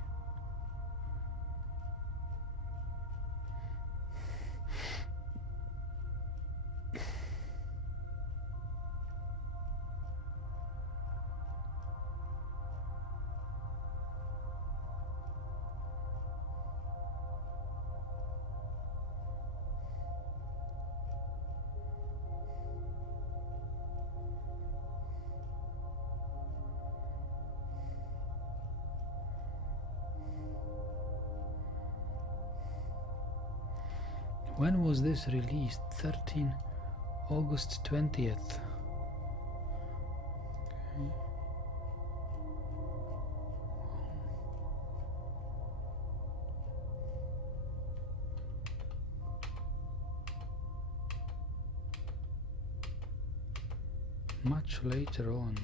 When was this released? 13 August 20th. Okay. much later on.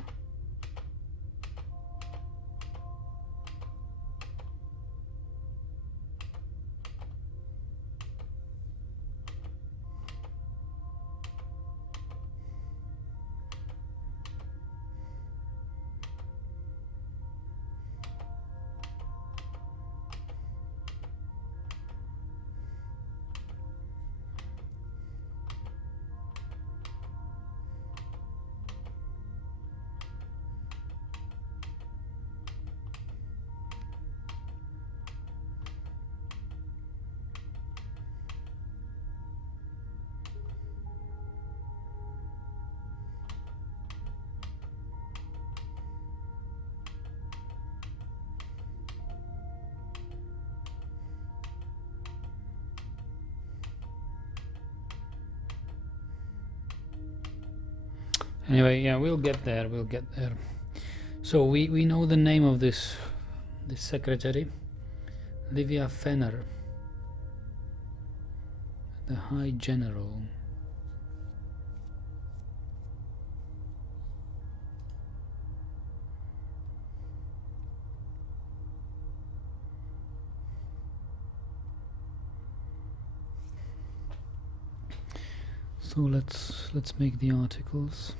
Anyway, yeah, we'll get there. We'll get there. So we know the name of this secretary, Livia Fenner, the High General. So let's make the articles.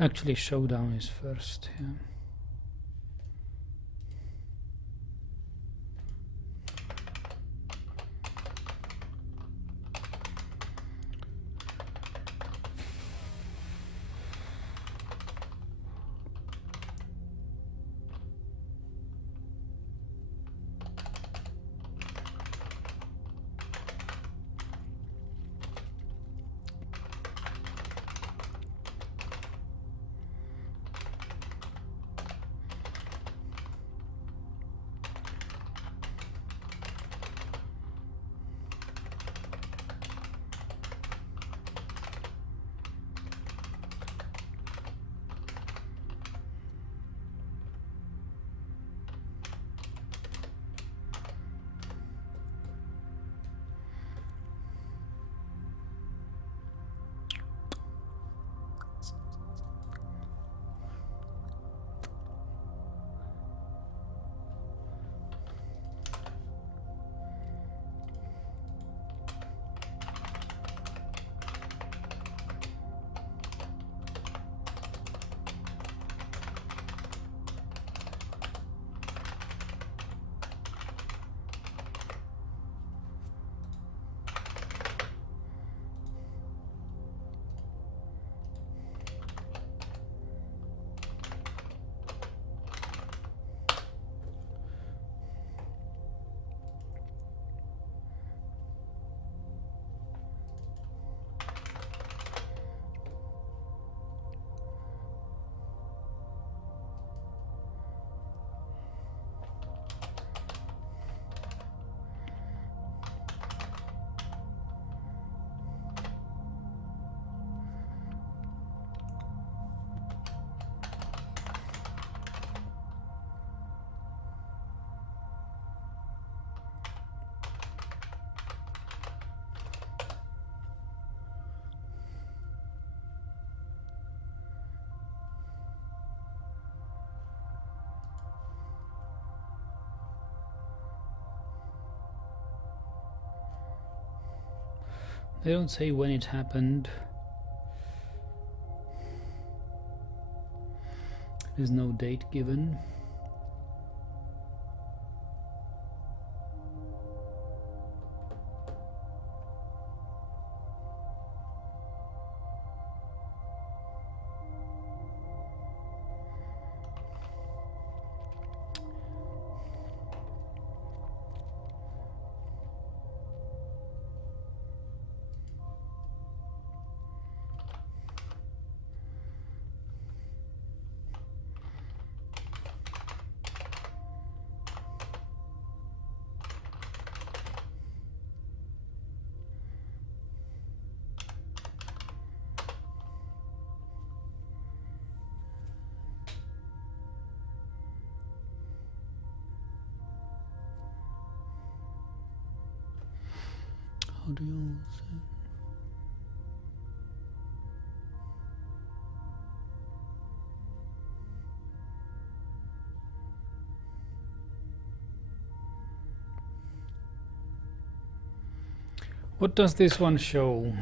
Actually, Showdown is first, yeah. They don't say when it happened. There's no date given. audio. What does this one show?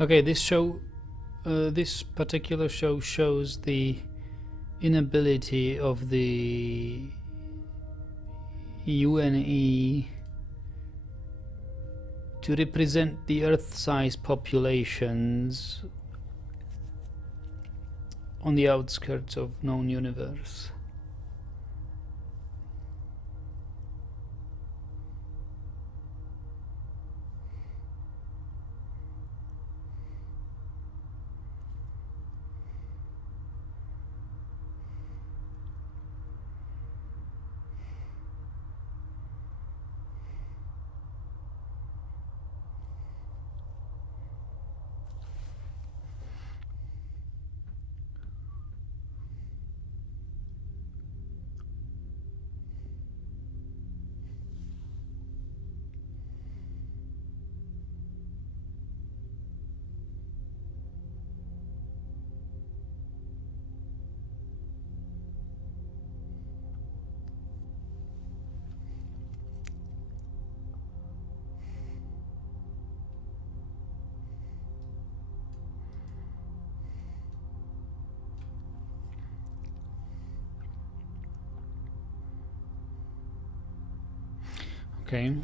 Okay, this particular show shows the inability of the UNE to represent the Earth-sized populations on the outskirts of known universe. Okay.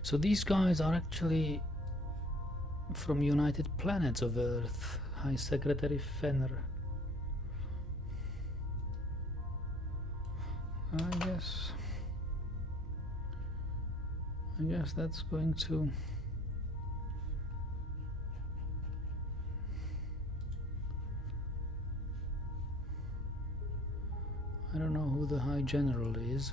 So these guys are actually from United Planets of Earth. High Secretary Fenner. I guess that's going to I don't know who the High General is.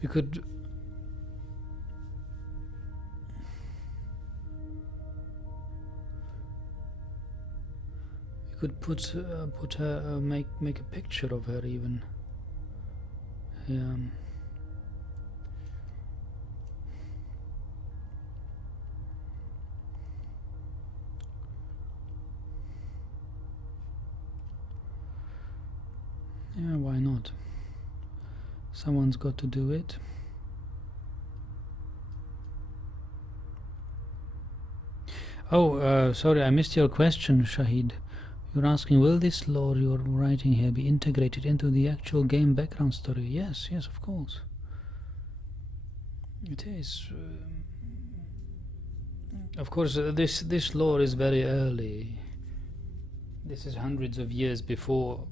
We could put her make a picture of her even. Yeah. Yeah, why not? Someone's got to do it. Oh, sorry, I missed your question, Shahid. You're asking, will this lore you're writing here be integrated into the actual game background story? Yes, yes, of course. It is. Of course, this lore is very early. This is hundreds of years before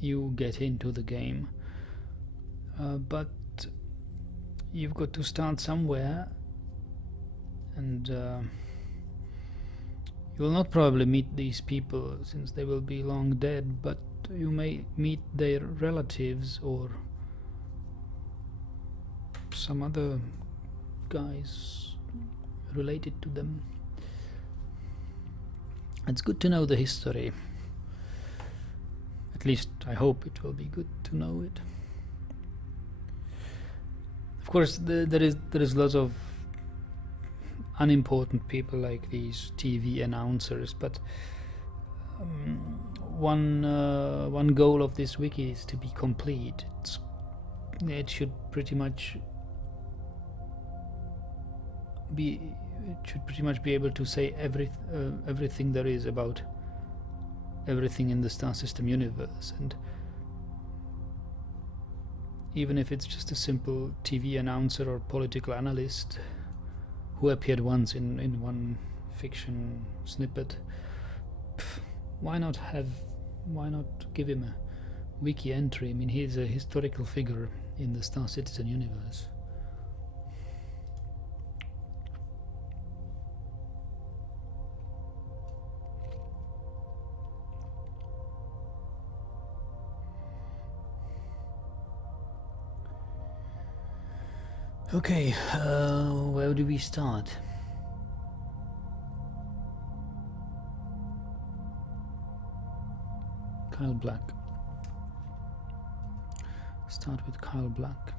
you get into the game. But you've got to start somewhere, and you will not probably meet these people since they will be long dead, but you may meet their relatives or some other guys related to them. It's good to know the history. At least I hope it will be good to know it. Of course, there is lots of unimportant people like these TV announcers, but one goal of this wiki is to be complete. It should pretty much be able to say everything there is about everything in the star system universe, and even if it's just a simple TV announcer or political analyst who appeared once in one fiction snippet, why not give him a wiki entry? I mean, he's a historical figure in the Star Citizen universe. Okay, where do we start? Kyle Black. Start with Kyle Black.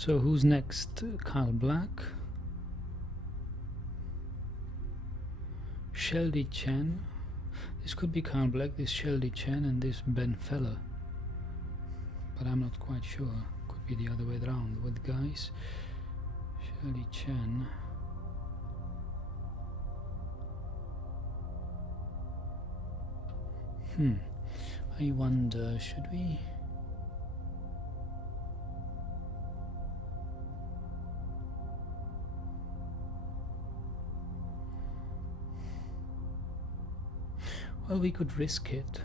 So who's next? Kyle Black, Sheldy Chen. This could be Kyle Black, this Sheldy Chen, and this Ben Feller, but I'm not quite sure. Could be the other way around with guys. Sheldy Chen. I wonder, should we? Well, we could risk it.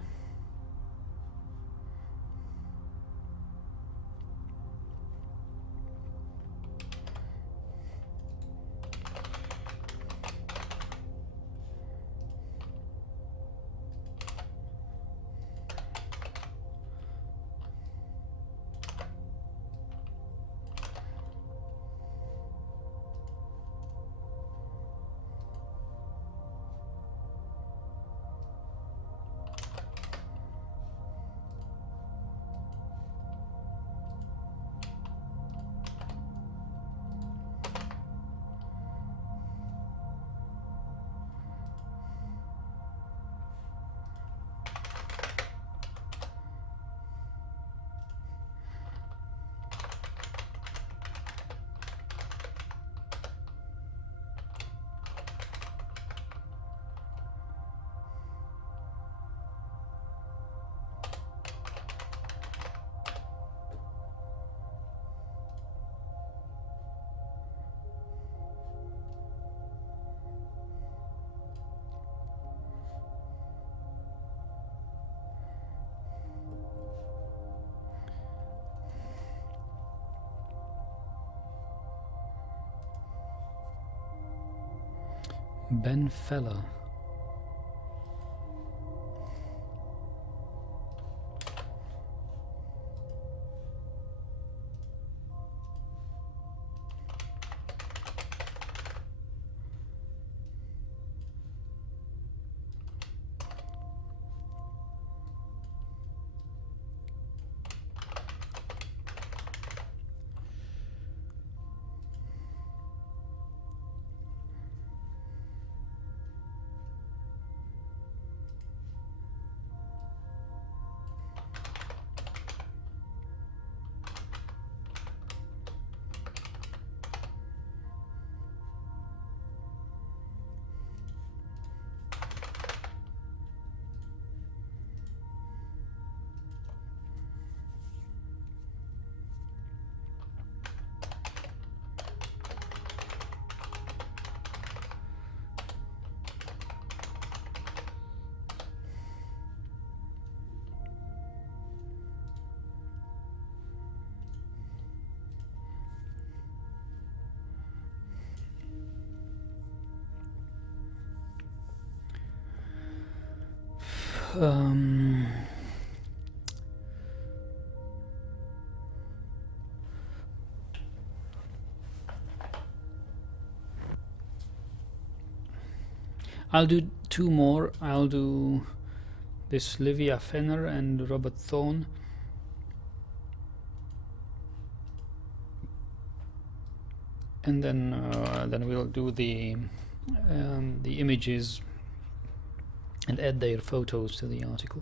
Ben Feller. I'll do two more. I'll do this Livia Fenner and Robert Thorne. And then we'll do the images and add their photos to the article.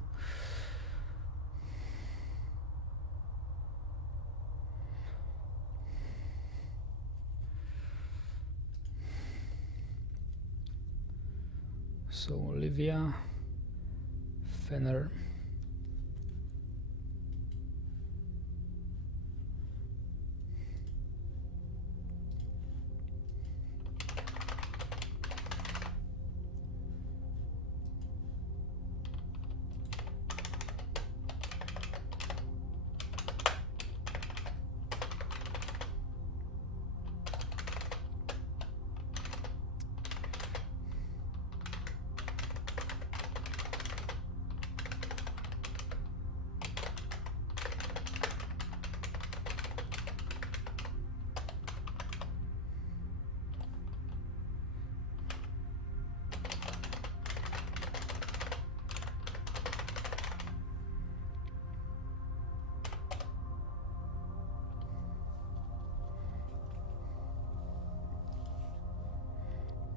So Olivia Fenner.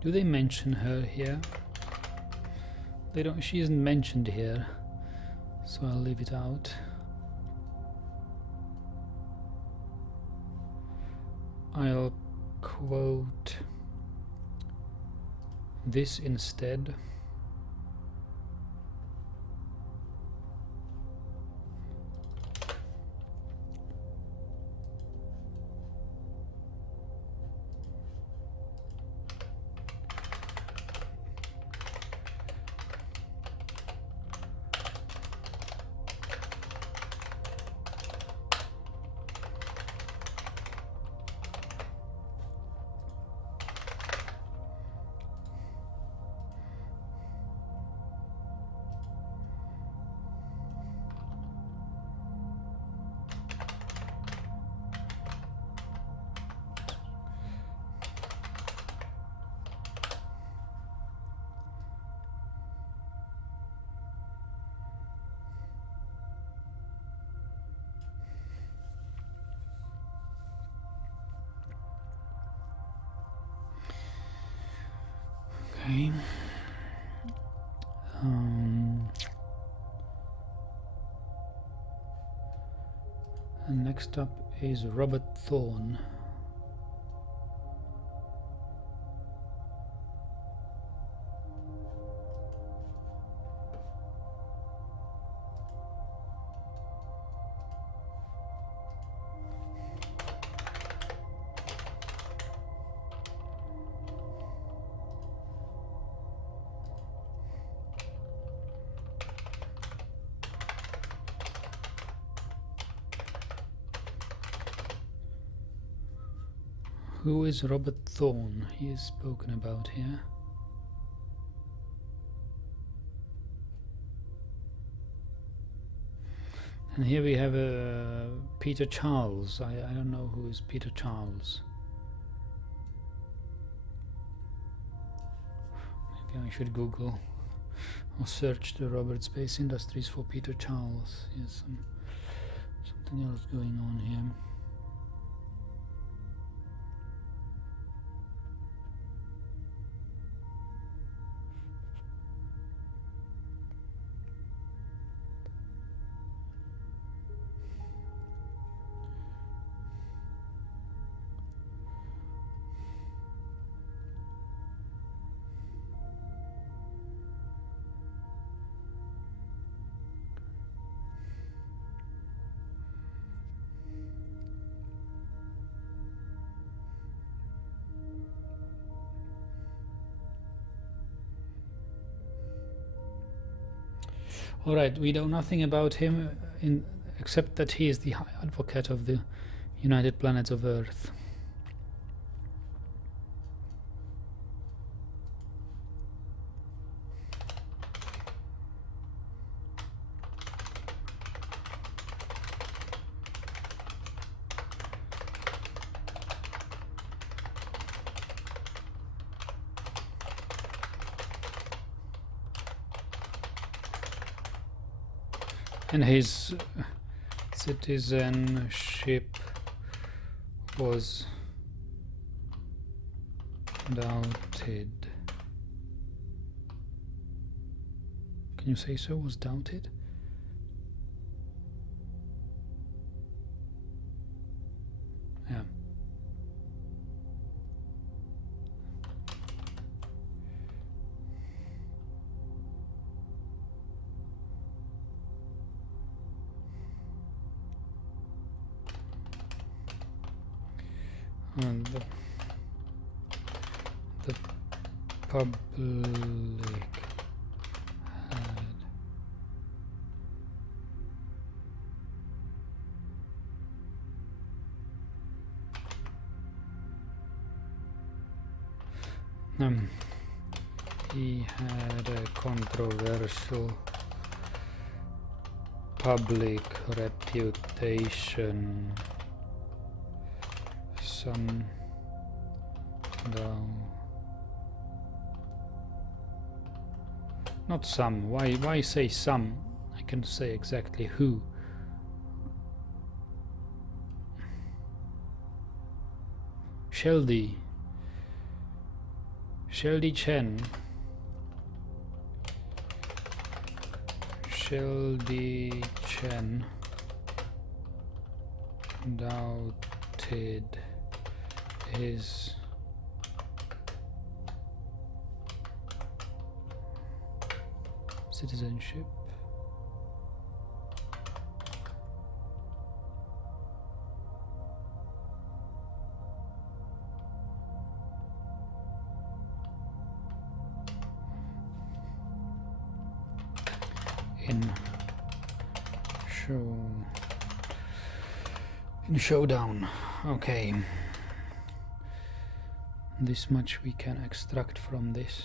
Do they mention her here? They don't. She isn't mentioned here, so I'll leave it out. I'll quote this instead. Okay. And next up is Robert Thorne. Who is Robert Thorne? He is spoken about here. And here we have Peter Charles. I don't know who is Peter Charles. Maybe I should Google or search the Robert Space Industries for Peter Charles. Yes, something else going on here. Alright, we know nothing about him except that he is the High Advocate of the United Planets of Earth. And his citizenship was doubted. Can you say so? Was doubted? Yeah. And the public had he had a controversial public reputation. Not some. Why say some? I can say exactly who. Sheldon Sheldy Chen. Sheldy Chen doubted his citizenship. In showdown. Okay, this much we can extract from this.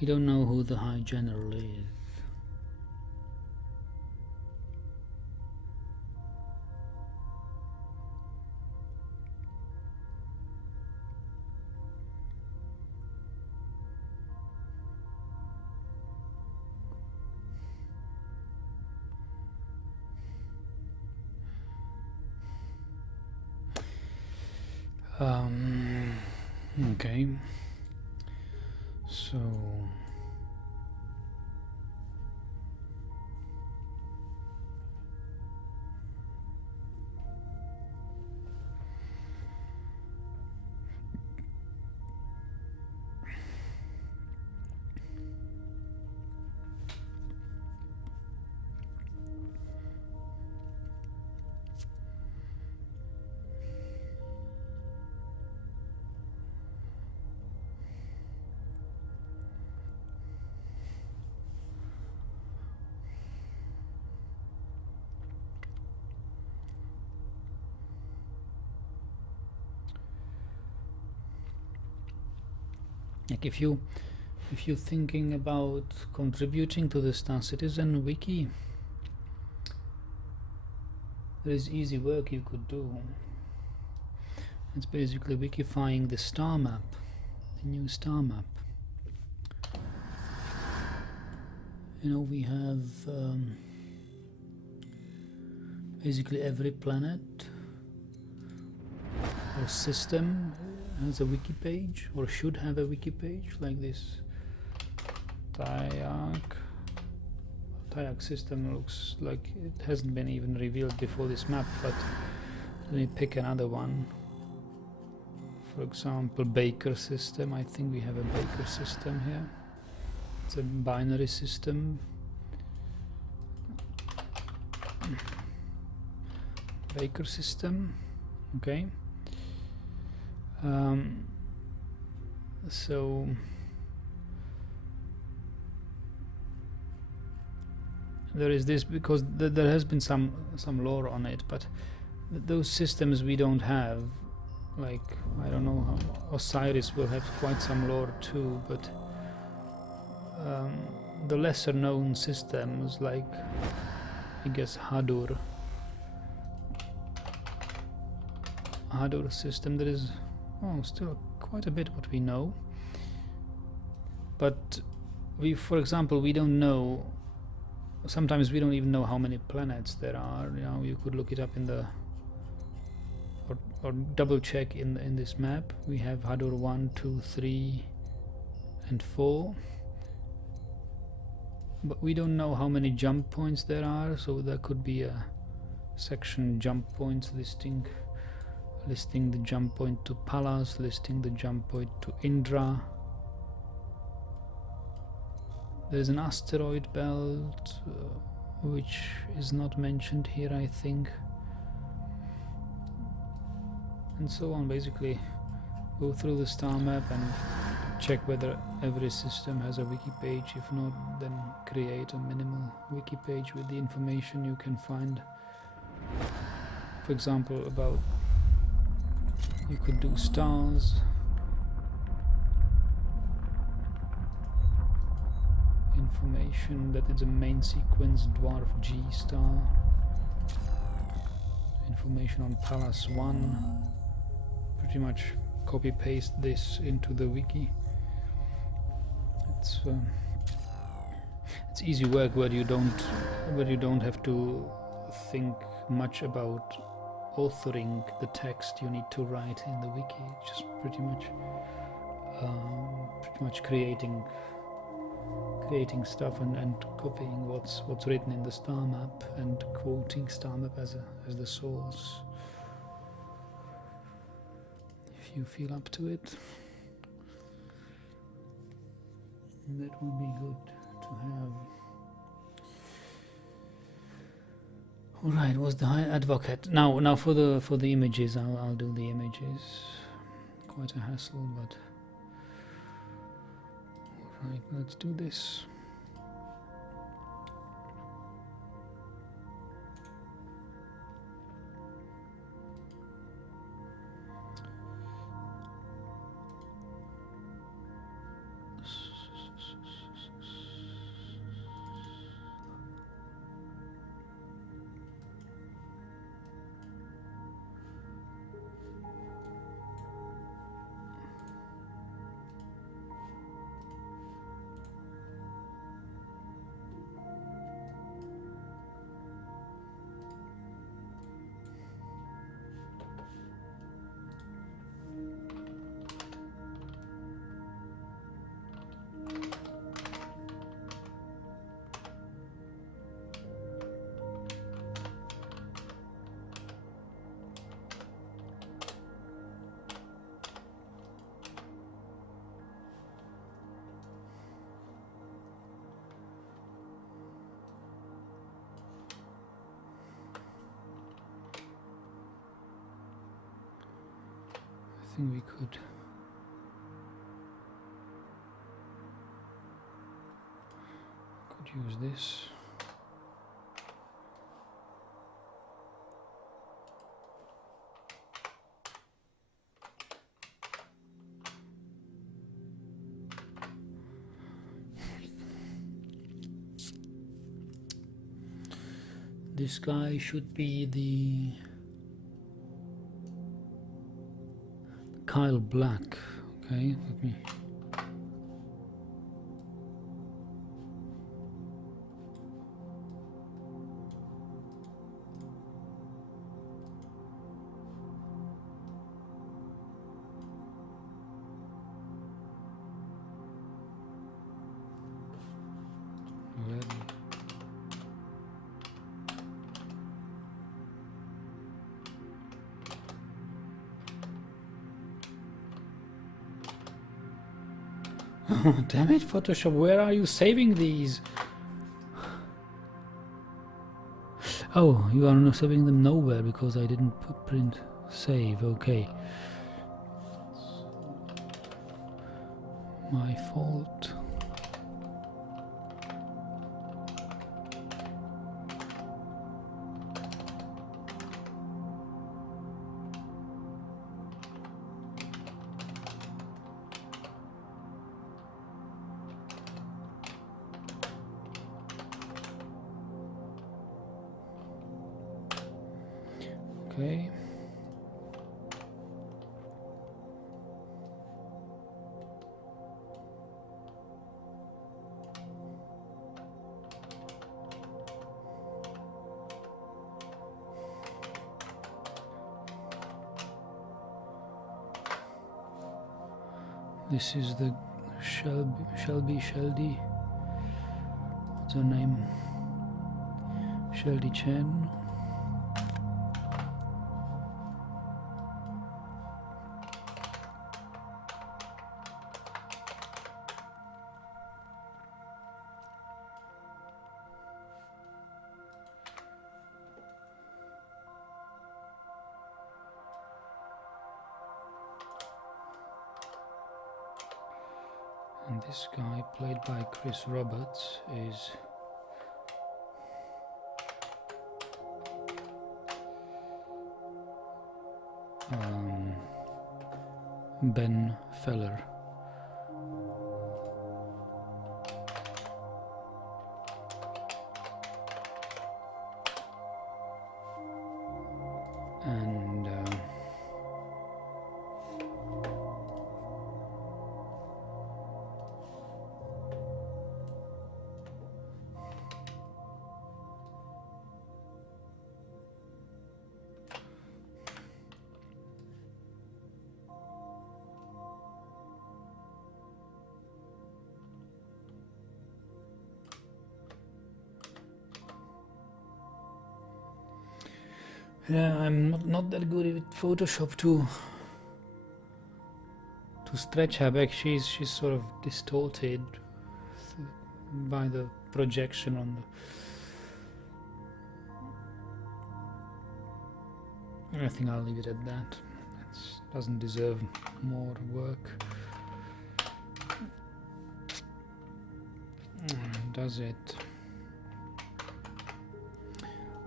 We don't know who the High General is. Okay. So like if you're thinking about contributing to the Star Citizen wiki, there is easy work you could do. It's basically wikifying the star map, the new star map. You know, we have basically every planet or system has a wiki page, or should have a wiki page, like this Tayak system. Looks like it hasn't been even revealed before this map, but let me pick another one. For example, Baker system. I think we have a Baker system here. It's a binary system. Baker system. Okay. So there is this, because there has been some lore on it, but those systems we don't have. Like, I don't know how Osiris will have quite some lore too, but the lesser known systems, like I guess Hadur system, there is still quite a bit what we know, but for example, we don't know, sometimes we don't even know how many planets there are. You know, you could look it up in the or double check in this map. We have Hadur 1, 2, 3 and 4, but we don't know how many jump points there are, so there could be a section jump points listing listing the jump point to Pallas, listing the jump point to Indra. There's an asteroid belt which is not mentioned here, I think, and so on. Basically go through the star map and check whether every system has a wiki page. If not, then create a minimal wiki page with the information you can find. For example, about you could do stars, information that it's a main sequence dwarf G star, information on Pallas 1. Pretty much copy paste this into the wiki. It's easy work where you don't have to think much about authoring the text you need to write in the wiki. It's just pretty much creating stuff and copying what's written in the star map and quoting star map as the source. If you feel up to it, that would be good to have. All right, was the High Advocate. Now for the images, I'll do the images. Quite a hassle, but all right, let's do this. I think we could use this. This guy should be the Kyle Black. Okay, let me. Oh, damn it, Photoshop, where are you saving these? Oh, you are not saving them nowhere because I didn't print save. Okay. My fault. Okay. This is the Shelby. What's her name? Shelby Chen. And this guy, played by Chris Roberts, is Ben Feller. And yeah, I'm not that good with Photoshop to stretch her back. She's sort of distorted by the projection on the. I think I'll leave it at that. It doesn't deserve more work. Does it?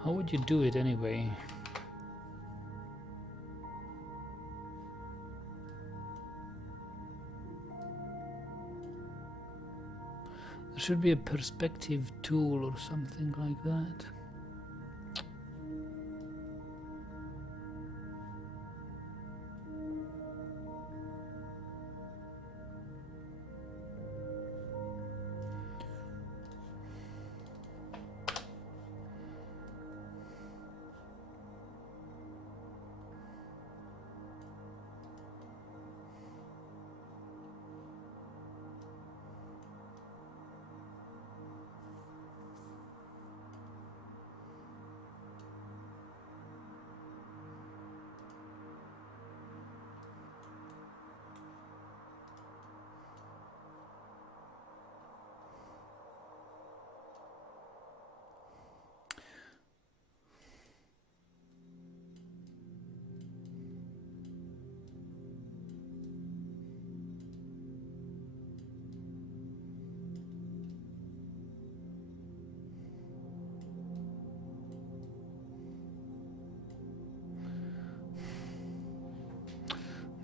How would you do it anyway? There should be a perspective tool or something like that.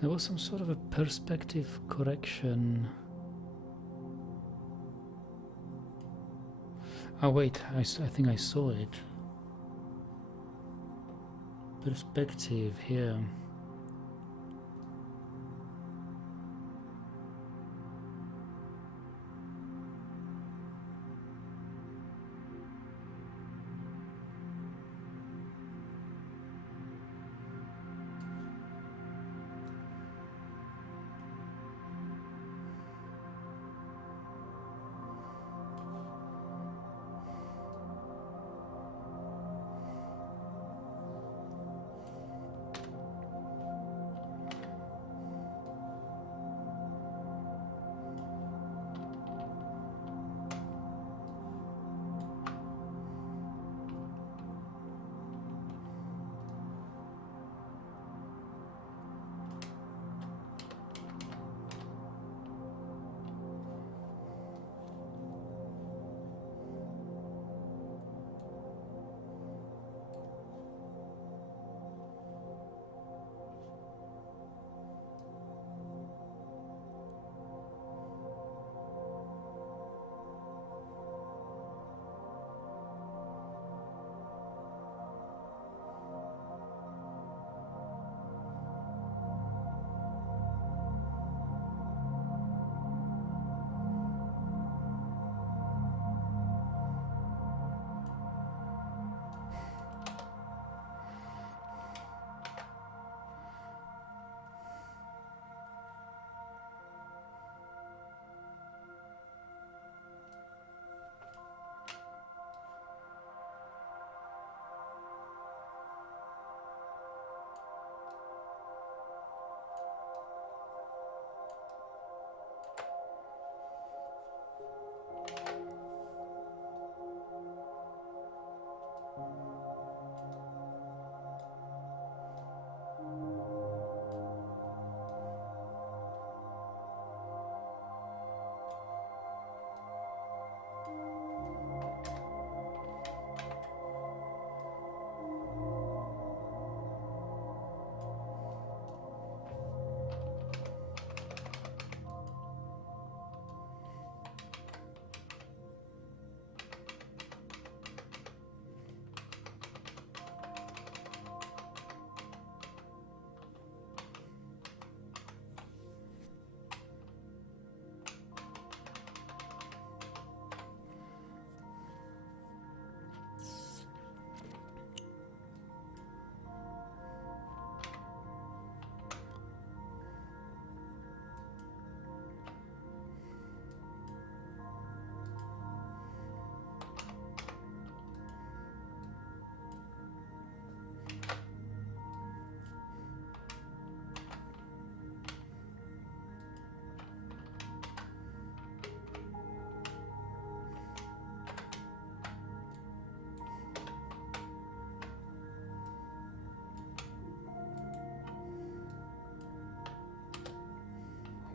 There was some sort of a perspective correction. Oh wait, I think I saw it. Perspective here.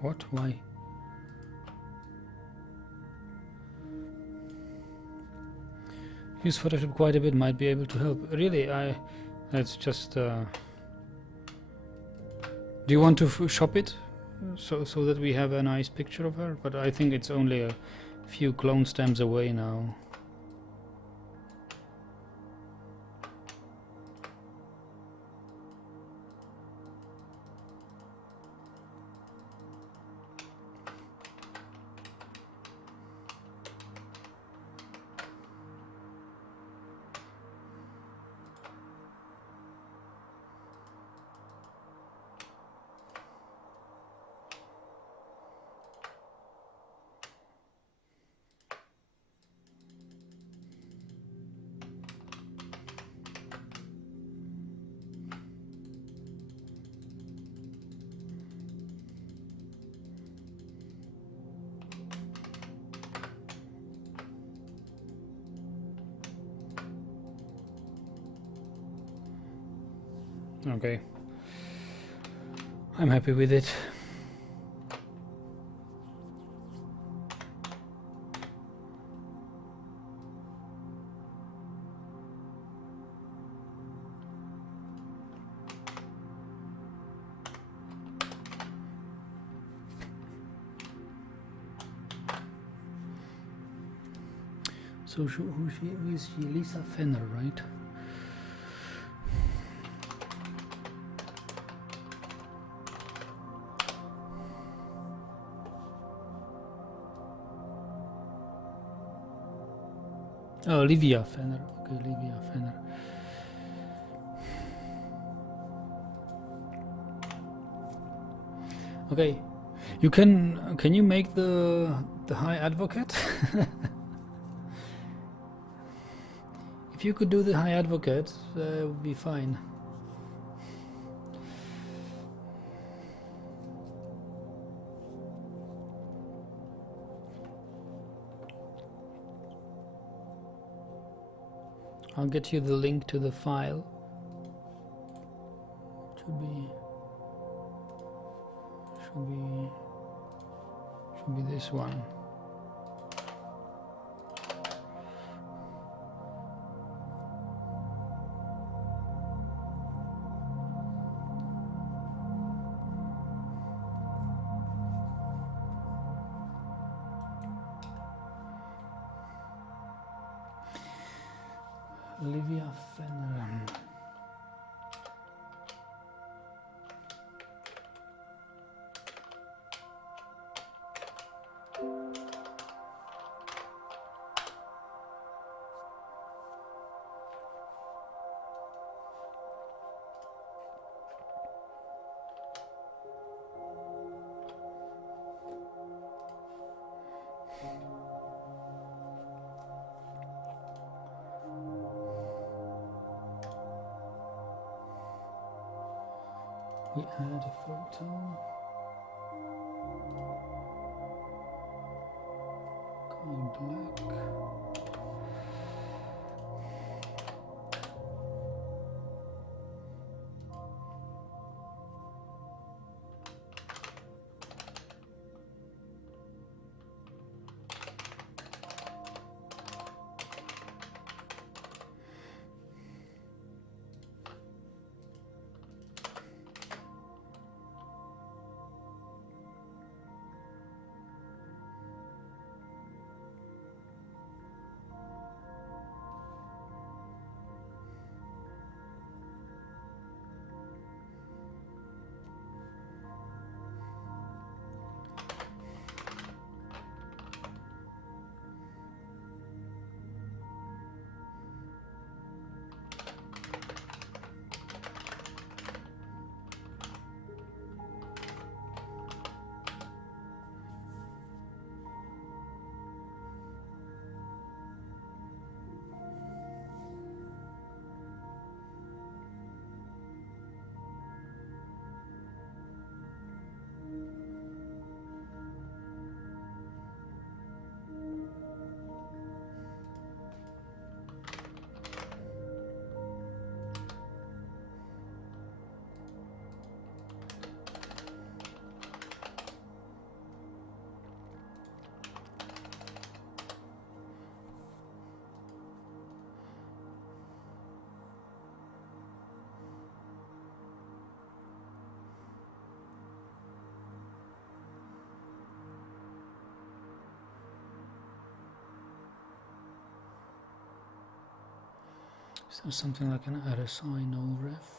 What? Why? Use Photoshop quite a bit, might be able to help. Really, let's just... do you want to shop it? So that we have a nice picture of her? But I think it's only a few clone stamps away now. Okay, I'm happy with it. So who is she? Lisa Fenner, right? Oh, Olivia Fenner. Okay, Olivia Fenner. Okay, you can you make the High Advocate? If you could do the High Advocate, it would be fine. I'll get you the link to the file. Should be this one. Olivia Fenner. We add a photo. Going black. Is there something like an RSI no ref?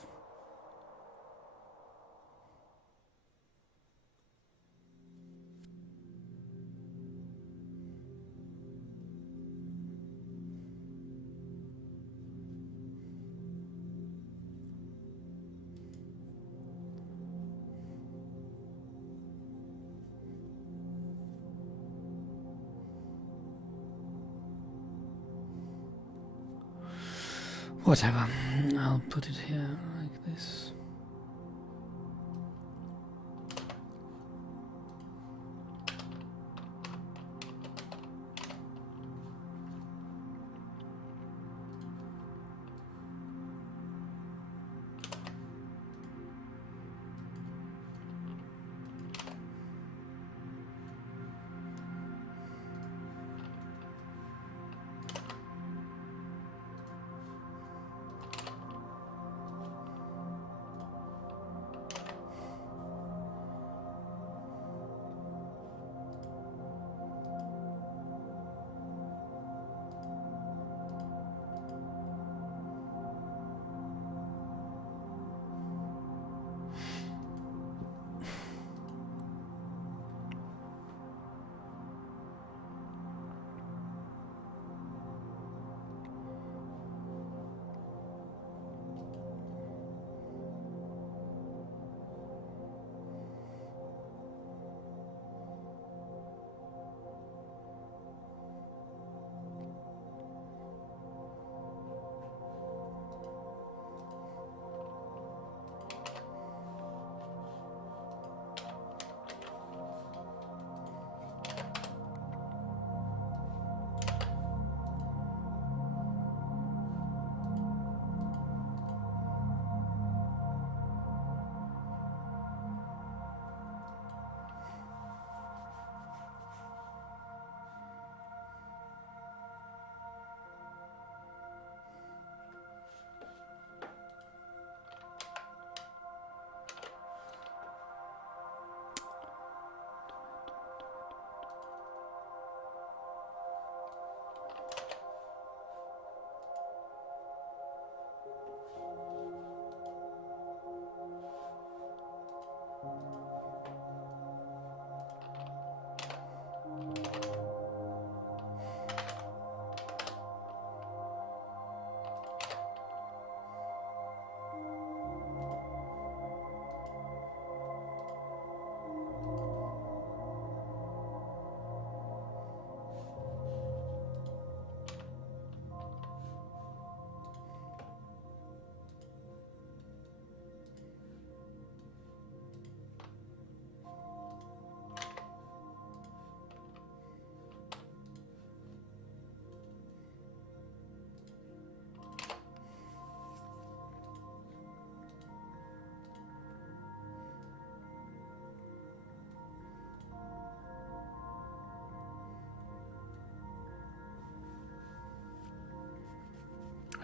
Whatever, I'll put it here like this.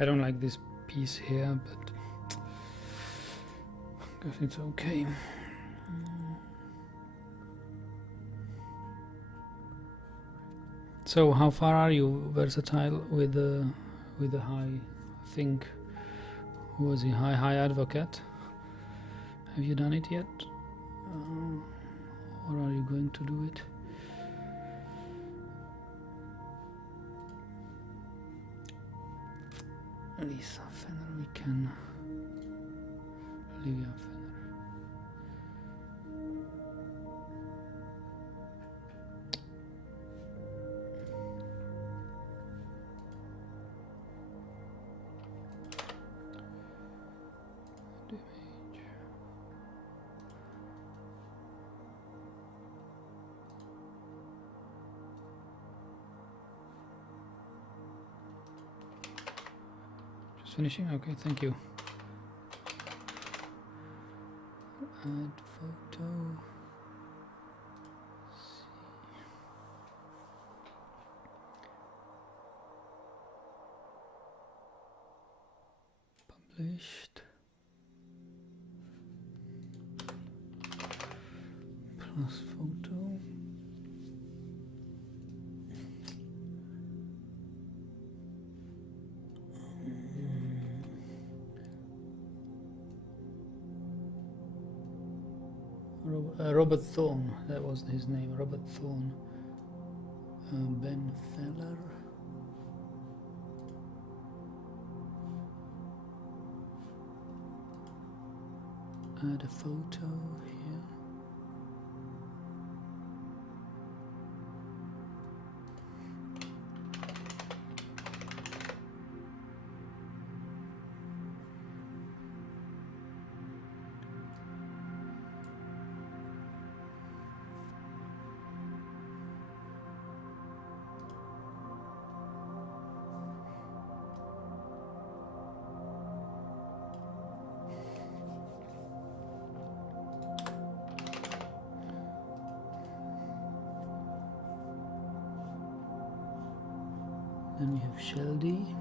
I don't like this piece here, but I guess it's okay. So how far are you versatile with the high? I think, who was he? High advocate. Have you done it yet, or are you going to do it? Lisa Fenner, we can. Olivia Fenner. Just finishing? Okay, thank you. Add photo. Published. Plus photo. Robert Thorne, that was his name, Robert Thorne. Ben Feller. Add a photo here. Then we have Sheldy.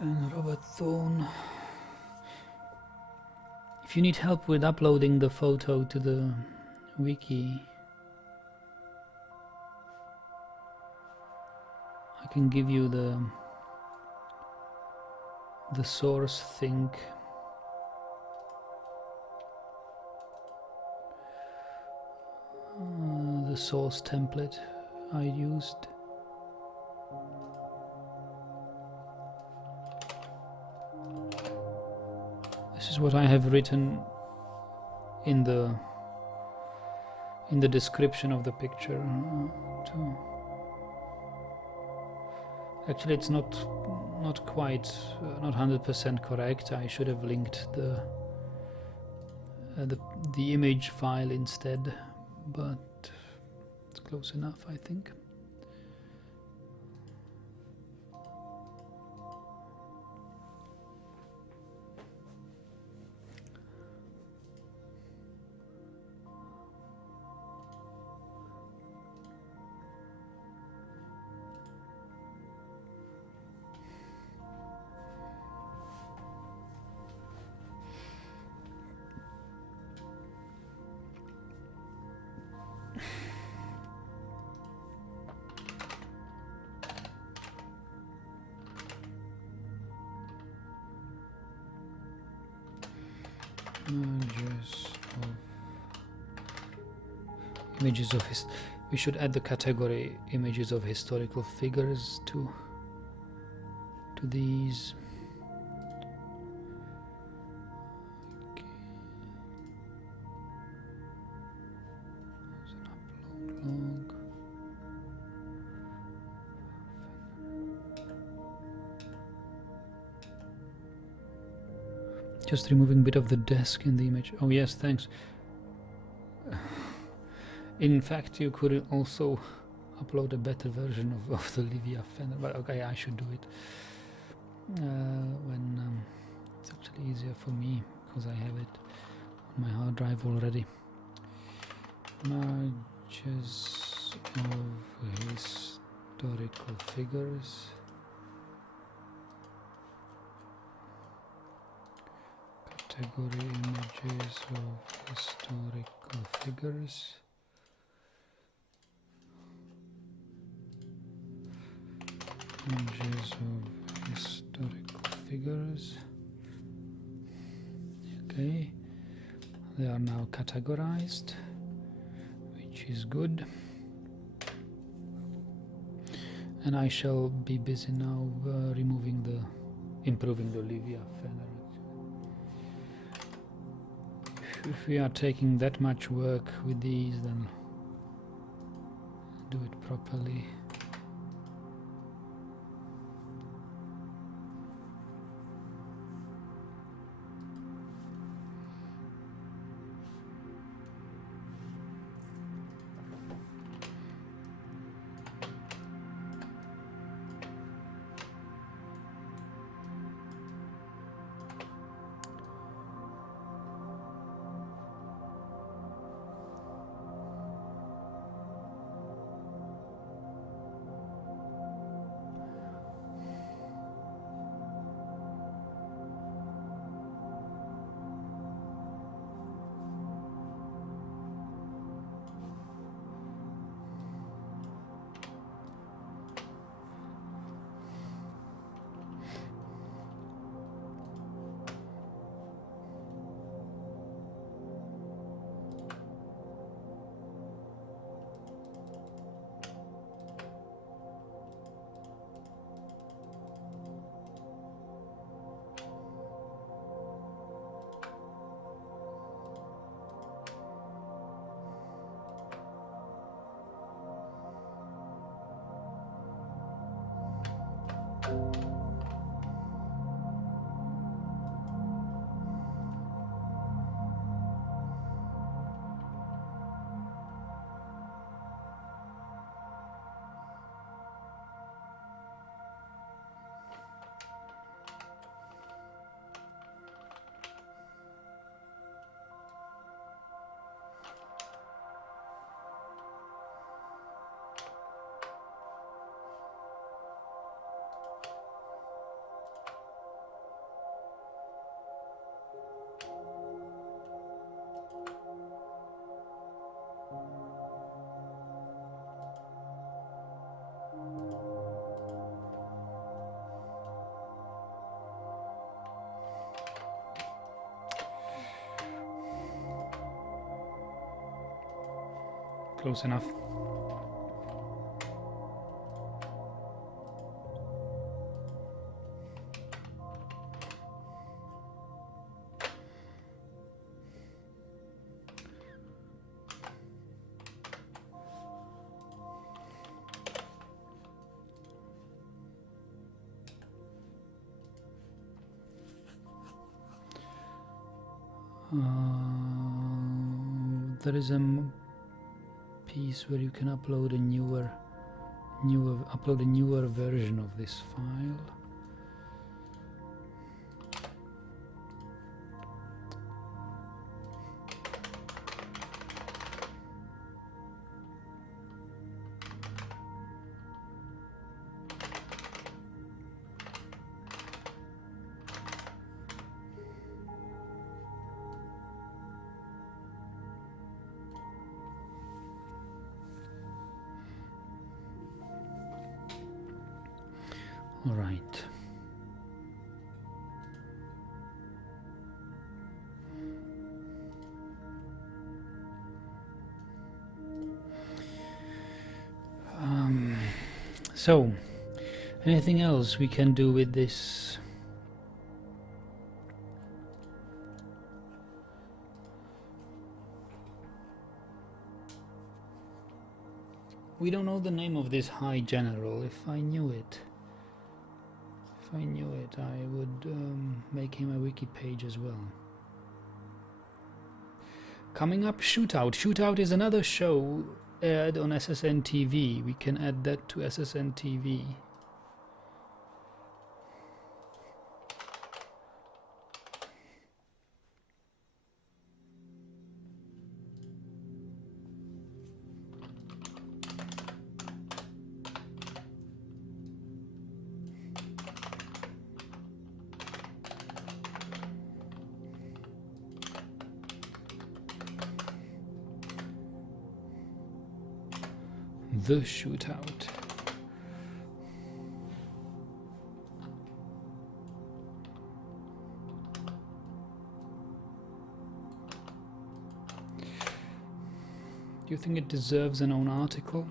And Robert Thorne. If you need help with uploading the photo to the wiki, I can give you the source thing. The source template I used. This is what I have written in the description of the picture. Actually, it's not quite, not 100% correct. I should have linked the image file instead, but it's close enough, I think. Images of we should add the category images of historical figures to these. Okay. There's an upload log. Just removing a bit of the desk in the image. Oh yes, thanks. In fact, you could also upload a better version of the Livia Fenner, but okay, I should do it when it's actually easier for me because I have it on my hard drive already. Images of historical figures. Category images of historical figures. Images of historical figures. Okay, they are now categorized, which is good. And I shall be busy now improving the Livia Fenner. If we are taking that much work with these, then do it properly. Close enough. There is a piece where you can upload a newer version of this file. All right. So, anything else we can do with this? We don't know the name of this High General. If I knew it, I would make him a wiki page as well. Coming up, Shootout. Shootout is another show aired on SSN TV. We can add that to SSN TV. The Shootout. Do you think it deserves an own article?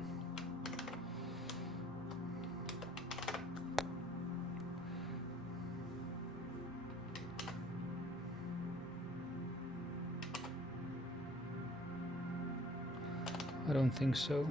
I don't think so.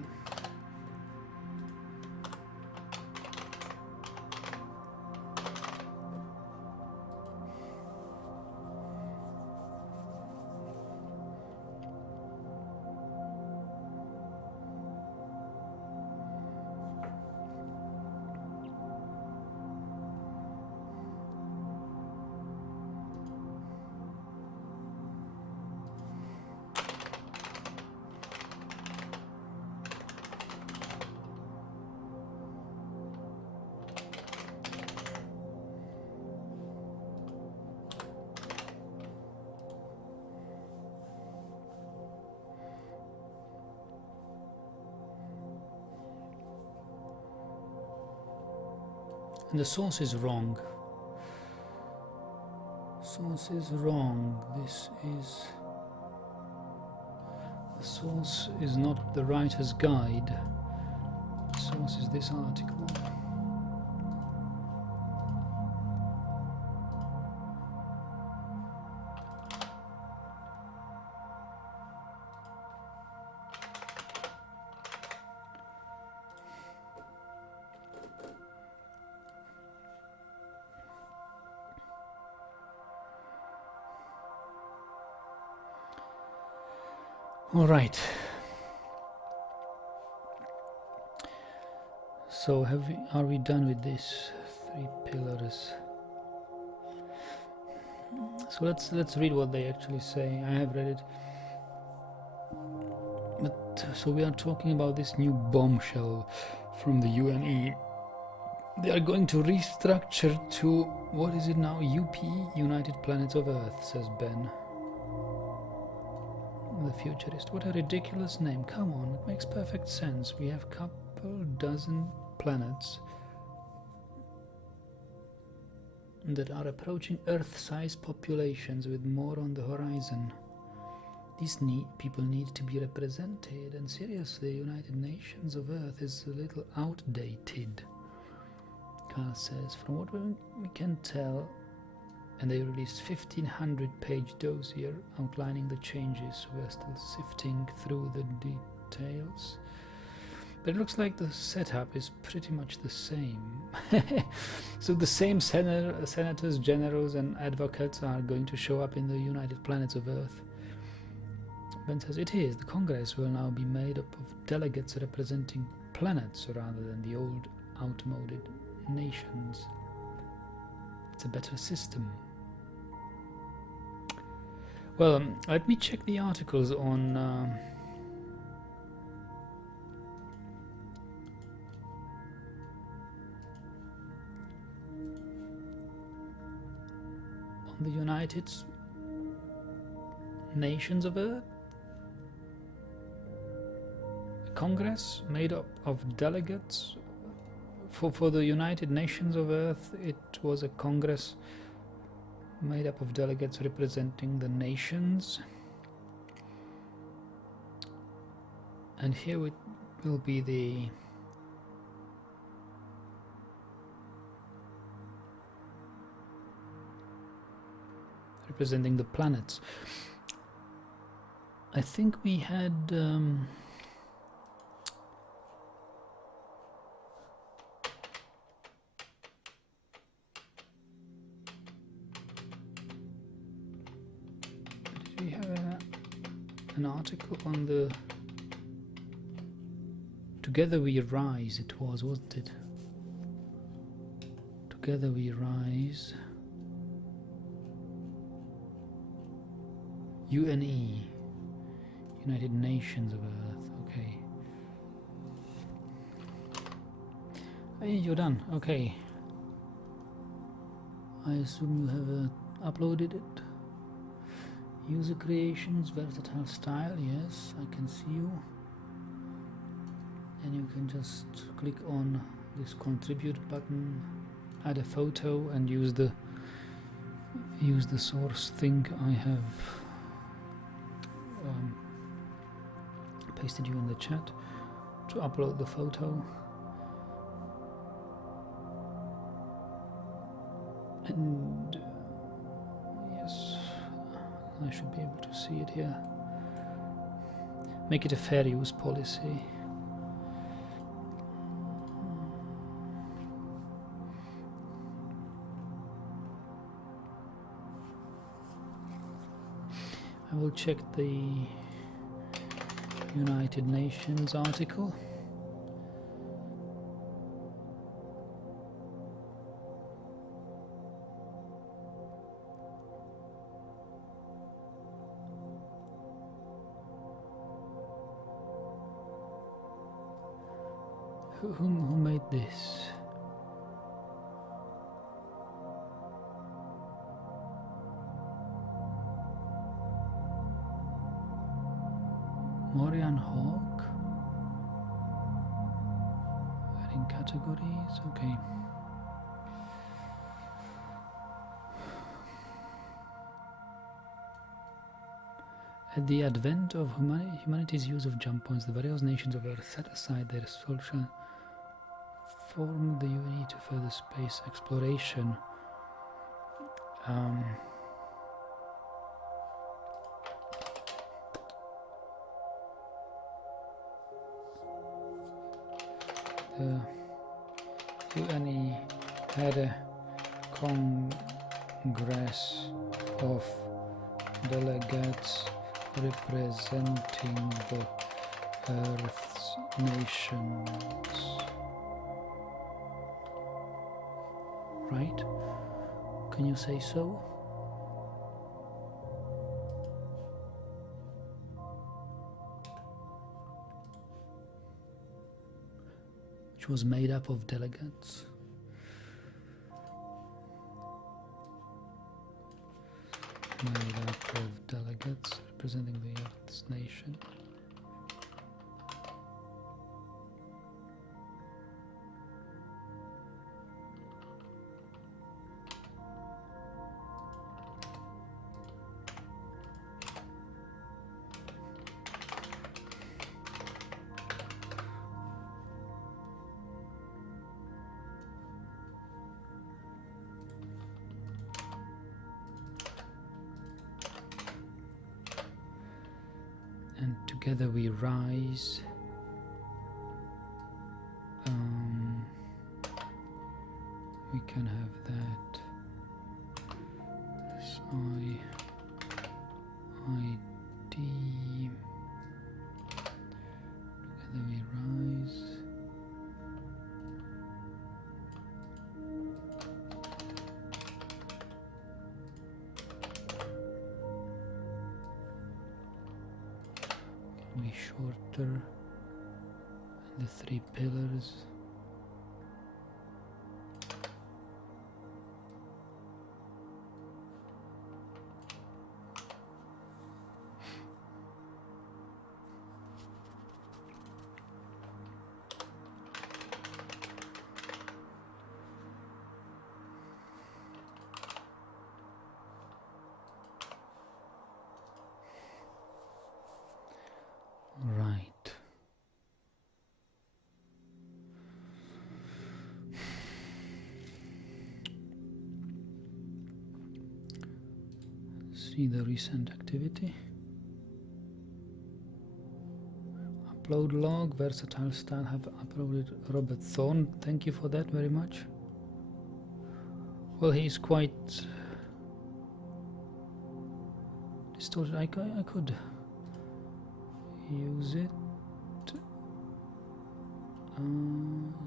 And the source is wrong. Source is wrong. The source is not the writer's guide. The source is this article. All right. So are we done with this 3 pillars? So let's read what they actually say. I have read it. But so we are talking about this new bombshell from the UNE. They are going to restructure to, what is it now? UP, United Planets of Earth, says Ben. The futurist. What a ridiculous name. Come on, it makes perfect sense. We have couple dozen planets that are approaching Earth-sized populations with more on the horizon. These people need to be represented, and seriously, United Nations of Earth is a little outdated. Carl says, from what we can tell, and they released 1500-page dossier outlining the changes. We're still sifting through the details. But it looks like the setup is pretty much the same. So the same senators, generals and advocates are going to show up in the United Planets of Earth. Ben says it is. The Congress will now be made up of delegates representing planets rather than the old outmoded nations. It's a better system. Well, let me check the articles on the United Nations of Earth. A Congress made up of delegates. For the United Nations of Earth, it was a Congress made up of delegates representing the nations. And here it will be the representing the planets. I think we had did we have an article on the Together We Rise? It was, wasn't it? Together We Rise. UNE, United Nations of Earth. Okay. Hey, you're done. Okay. I assume you have uploaded it. User creations, versatile style. Yes, I can see you. And you can just click on this contribute button, add a photo, and use the source thing I have pasted you in the chat to upload the photo. And yes, I should be able to see it here. Make it a fair use policy. I will check the United Nations article. Who made this? Morian Hawk. Adding categories. Okay. At the advent of humanity's use of jump points, the various nations of Earth set aside their social, formed the UNE to further space exploration. The UNE had a Congress of delegates representing the Earth's nations. Right? Can you say so? Which was made up of delegates. Made up of delegates representing the Earth's nation. and together we rise. We can have that SI ID. Together we rise. Can be shorter. And the 3 pillars. Right. See the recent activity. Upload log, versatile style, have uploaded Robert Thorne. Thank you for that very much. Well, he's quite distorted. I could use it.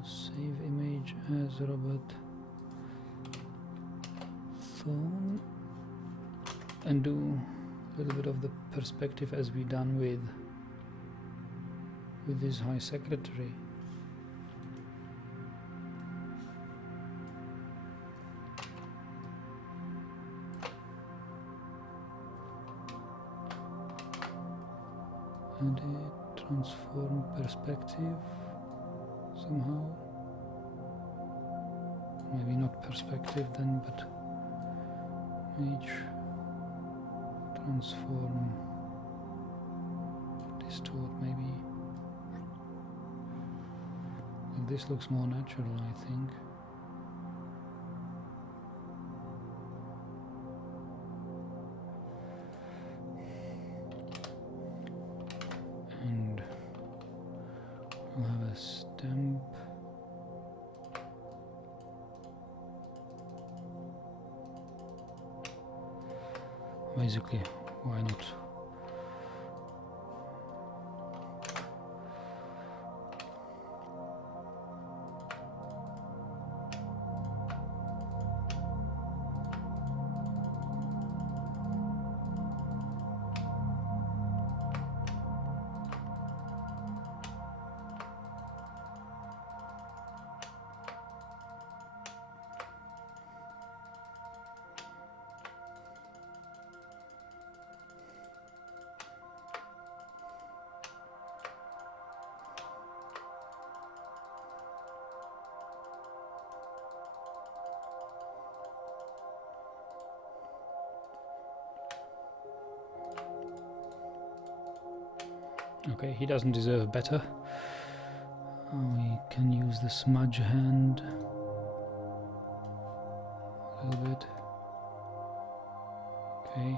Save image as Robert Thorne and do a little bit of the perspective as we done with his High Secretary. And it transform perspective somehow. Maybe not perspective then, but image transform, distort maybe. And this looks more natural, I think. And we'll have a stamp. Basically, why not? Okay, he doesn't deserve better. We can use the smudge hand a little bit. Okay.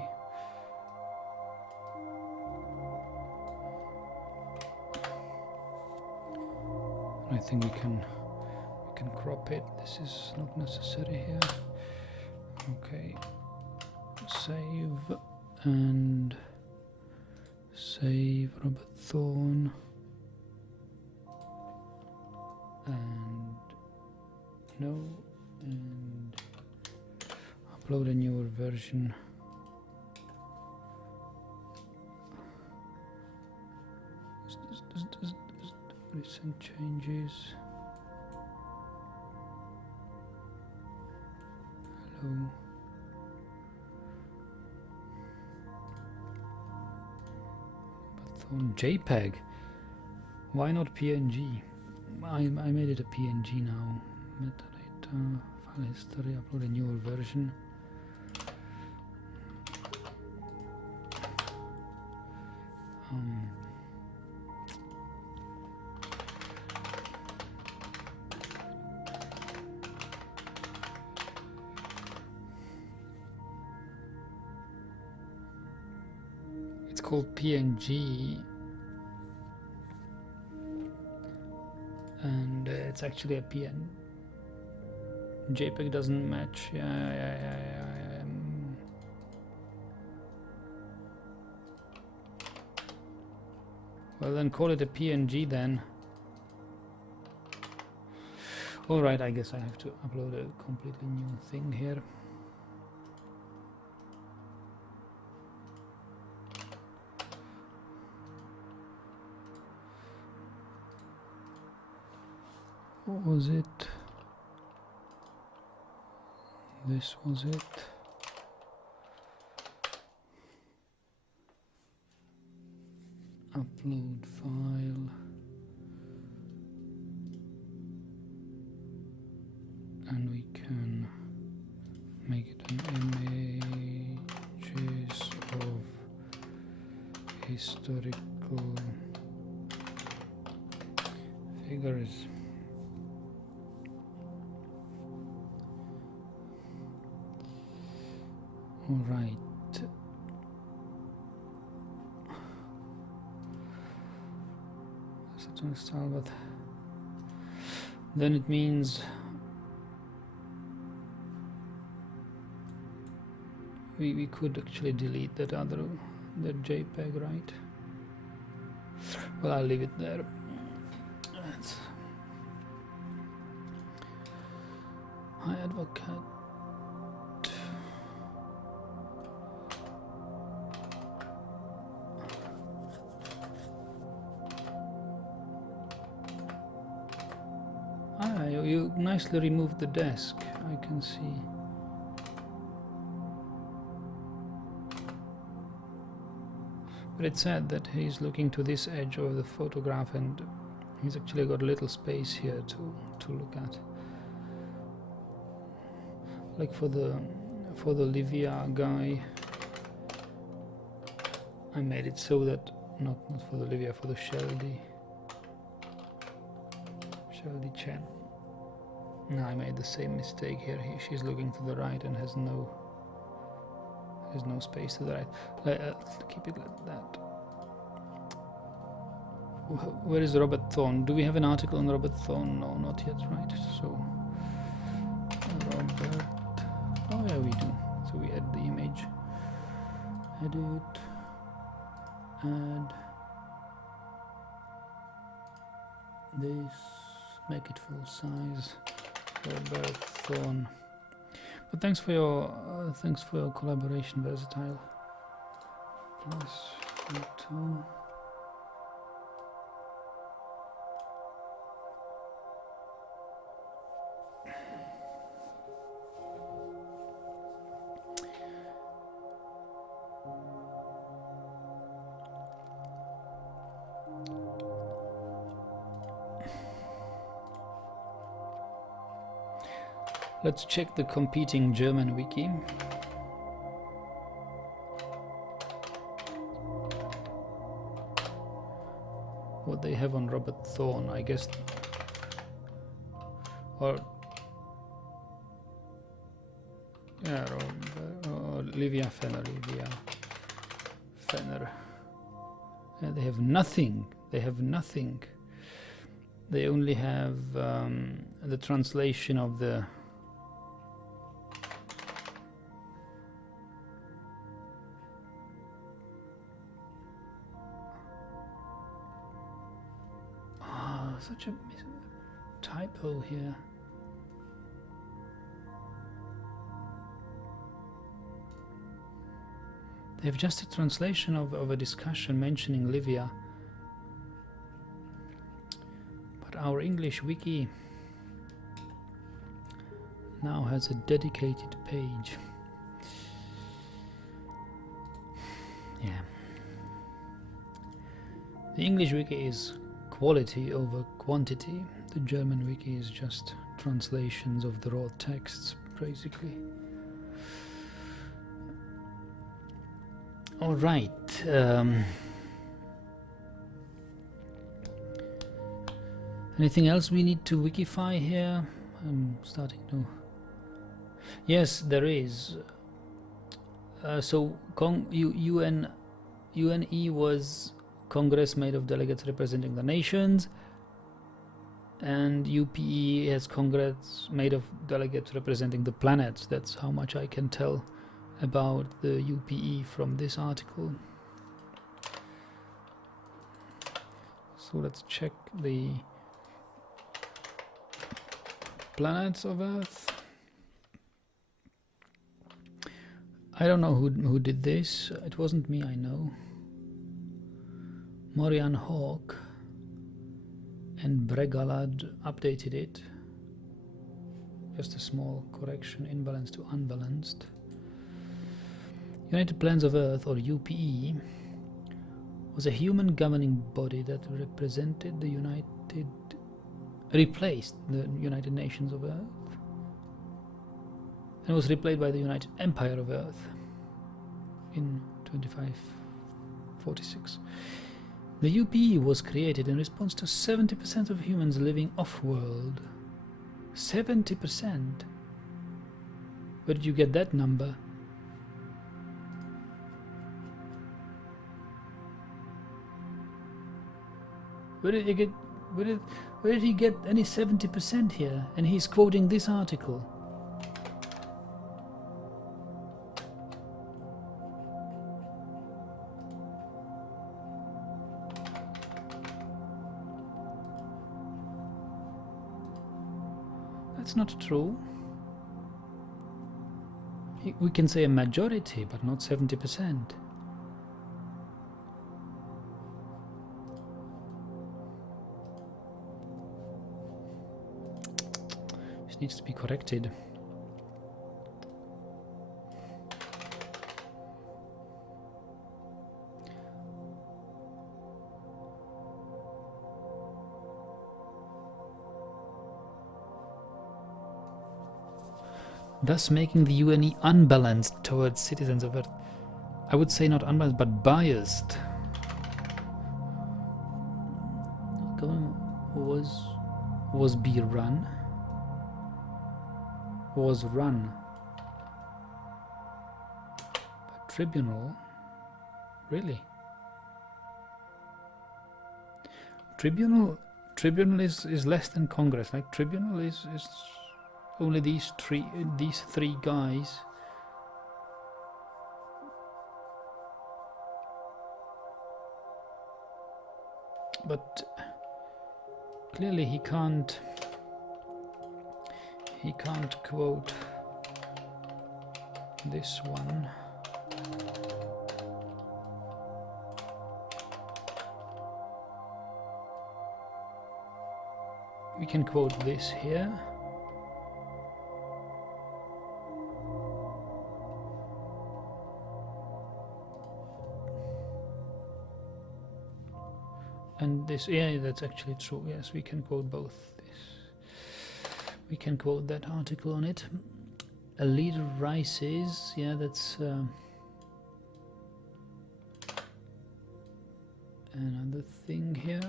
I think we can crop it. This is not necessary here. Okay. Save and save Robert Thorne and no, and upload a newer version. Recent changes. Hello. JPEG. Why not PNG? I made it a PNG now. Metadata, file history, upload a newer version. called PNG, and it's actually a PN. JPEG doesn't match. Yeah. Well, then call it a PNG then. Alright, I guess I have to upload a completely new thing here. What was it? This was it. Upload file. And we can make it an images of historical figures. All right. Set to install, but then it means we could actually delete that JPEG, right? Well, I'll leave it there. Hi, advocate. You nicely removed the desk, I can see. But it said that he's looking to this edge of the photograph, and he's actually got a little space here to look at. Like for the Livia guy, I made it so that not for the Livia, for the Sheldy Chen. No, I made the same mistake here. She's looking to the right and has no space to the right. Keep it like that. Where is Robert Thorne? Do we have an article on Robert Thorne? No, not yet, right? So Robert. Oh yeah, we do. So we add the image. Edit. Add this. Make it full size. Robert Thorne. But thanks for your collaboration, Versatile. Plus photo. Let's check the competing German wiki. What they have on Robert Thorne, I guess. Or yeah, Livia Fenner. Yeah, they have nothing. They only have the translation of the such a typo here. They have just a translation of a discussion mentioning Livia. But our English wiki now has a dedicated page. Yeah. The English wiki is quality over quantity. The German wiki is just translations of the raw texts, basically. All right. Anything else we need to Wikify here? I'm starting to. Yes, there is. So UN UNE was Congress made of delegates representing the nations, and UPE has Congress made of delegates representing the planets. That's how much I can tell about the UPE from this article. So let's check the planets of Earth. I don't know who did this. It wasn't me, I know. Morian Hawk and Bregalad updated it. Just a small correction, imbalanced to unbalanced. United Plans of Earth, or UPE, was a human governing body that replaced the United Nations of Earth, and was replaced by the United Empire of Earth in 2546. The UPE was created in response to 70% of humans living off-world. 70%? Where did you get that number? Where did he get any 70% here? And he's quoting this article. That's not true. We can say a majority, but not 70%. This needs to be corrected. Thus making the UNE unbalanced towards citizens of Earth. I would say not unbalanced, but biased. Was be run? Was run by tribunal? Really? Tribunal is less than Congress. Like tribunal is only these three guys. But clearly he can't quote this one. We can quote this here. And this, yeah, that's actually true. Yes, we can quote both. We can quote that article on it. A leader rises. Yeah, that's another thing here.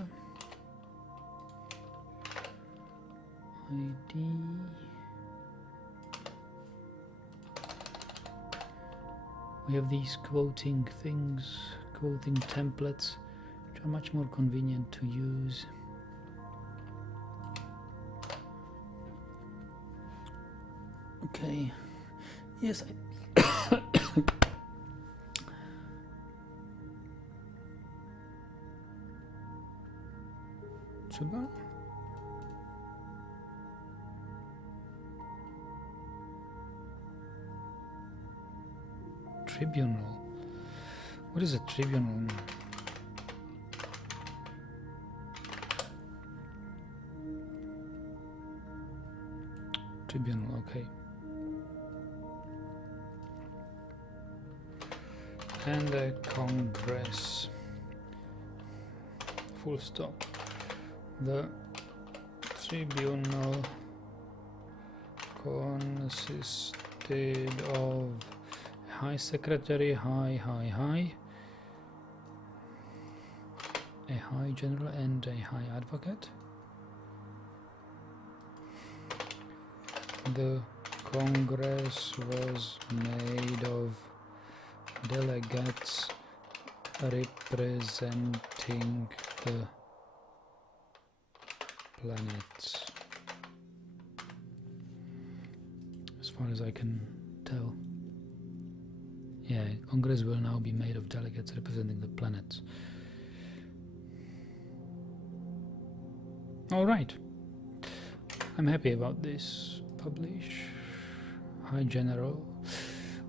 ID. We have these quoting things, quoting templates, which are much more convenient to use. Okay. Yes. Sugar? Tribunal. What is a tribunal? Tribunal, okay. And the Congress. Full stop. The tribunal consisted of High Secretary, High, a High General and a High Advocate. The Congress was made of delegates representing the planets, as far as I can tell. Yeah, Congress will now be made of delegates representing the planets. All right, I'm happy about this. Publish. High General.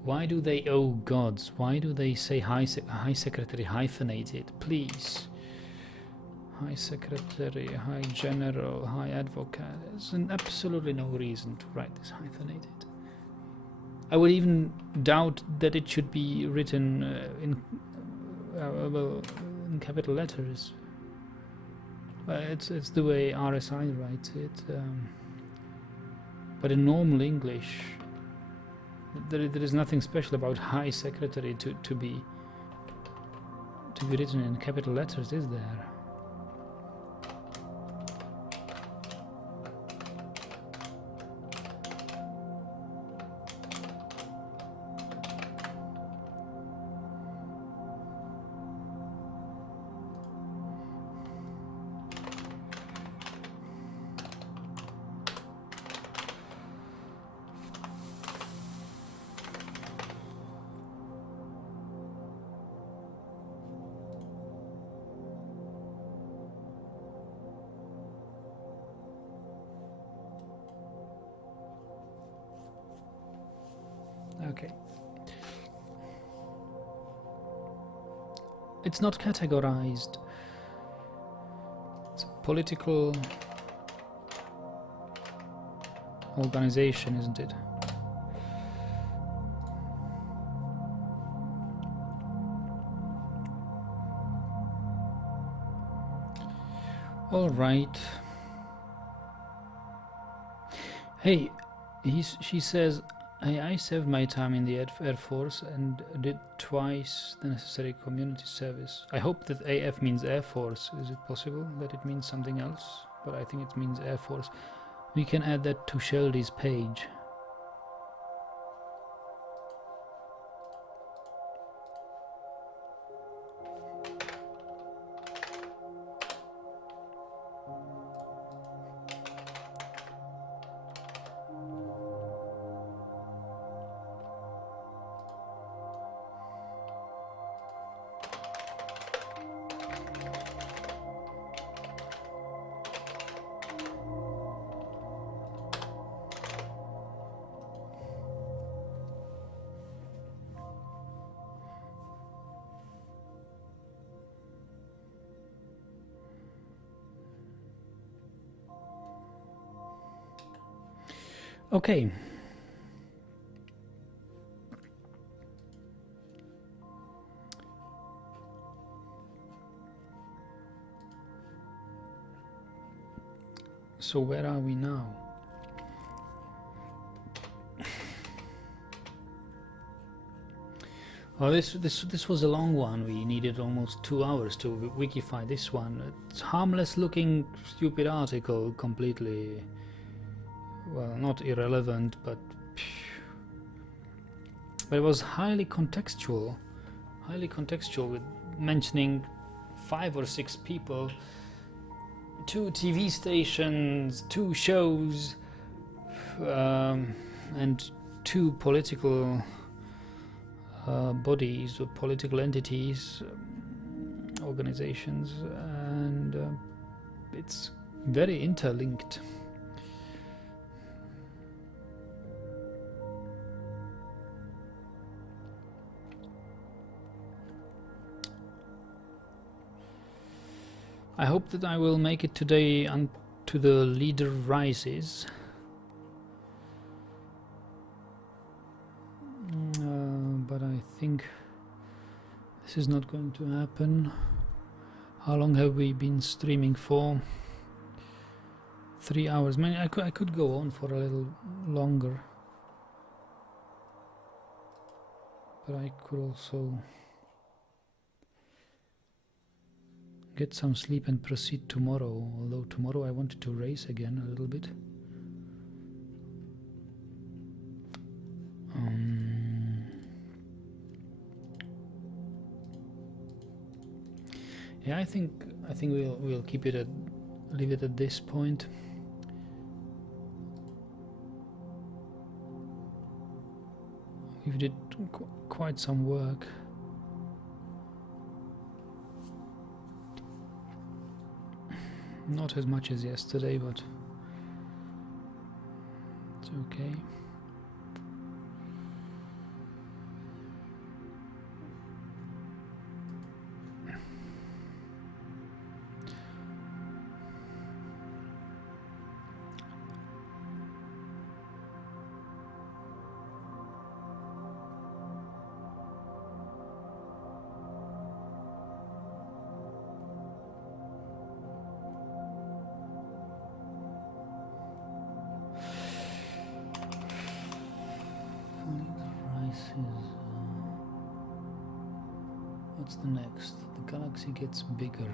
Why do they, oh gods, why do they say High Secretary hyphenated? Please. High Secretary, High General, High Advocate. There's absolutely no reason to write this hyphenated. I would even doubt that it should be written in capital letters. It's the way RSI writes it. But in normal English, there is nothing special about High Secretary to be written in capital letters, is there? Okay. It's not categorized. It's a political organization, isn't it? All right. Hey, she says, I served my time in the Air Force and did twice the necessary community service. I hope that AF means Air Force. Is it possible that it means something else? But I think it means Air Force. We can add that to Sheldy's page. Okay. So where are we now? Oh, this was a long one. We needed almost 2 hours to wikify this one. It's harmless looking stupid article, completely, well, not irrelevant, but it was highly contextual with mentioning 5 or 6 people, 2 TV stations, 2 shows, and 2 political bodies or political entities, organizations, and it's very interlinked. I hope that I will make it today to the leader rises. But I think this is not going to happen. How long have we been streaming for? 3 hours. I mean, I could go on for a little longer, but I could also get some sleep and proceed tomorrow, although tomorrow I wanted to race again a little bit. Yeah, I think we'll keep it leave it at this point. We did quite some work. Not as much as yesterday, but it's okay. What's the next? The galaxy gets bigger.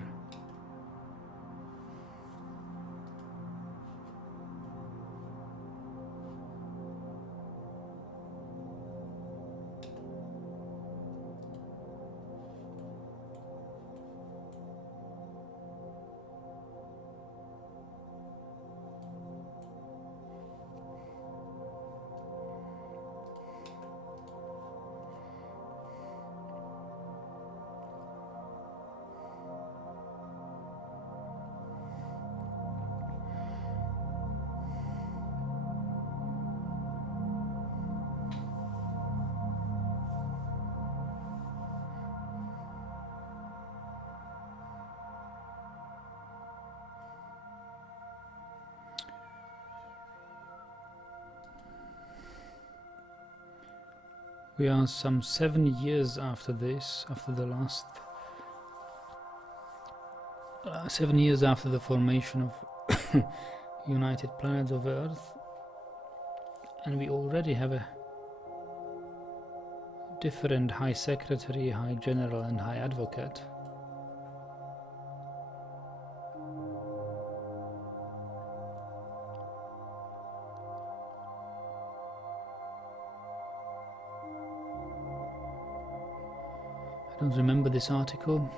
We are some 7 years after this, after the last 7 years after the formation of United Planets of Earth, and we already have a different High Secretary, High General and High Advocate. I don't remember this article.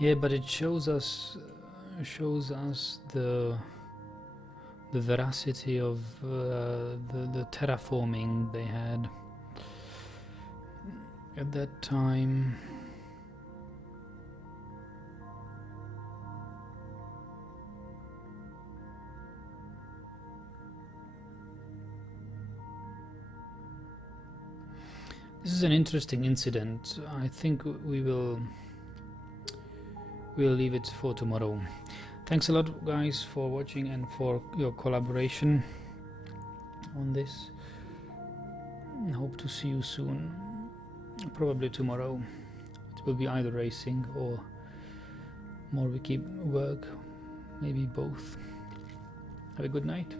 Yeah, but it shows us the veracity of the terraforming they had at that time. This is an interesting incident. I think we'll leave it for tomorrow. Thanks a lot, guys, for watching and for your collaboration on this. Hope to see you soon. Probably tomorrow. It will be either racing or more wiki work, maybe both. Have a good night.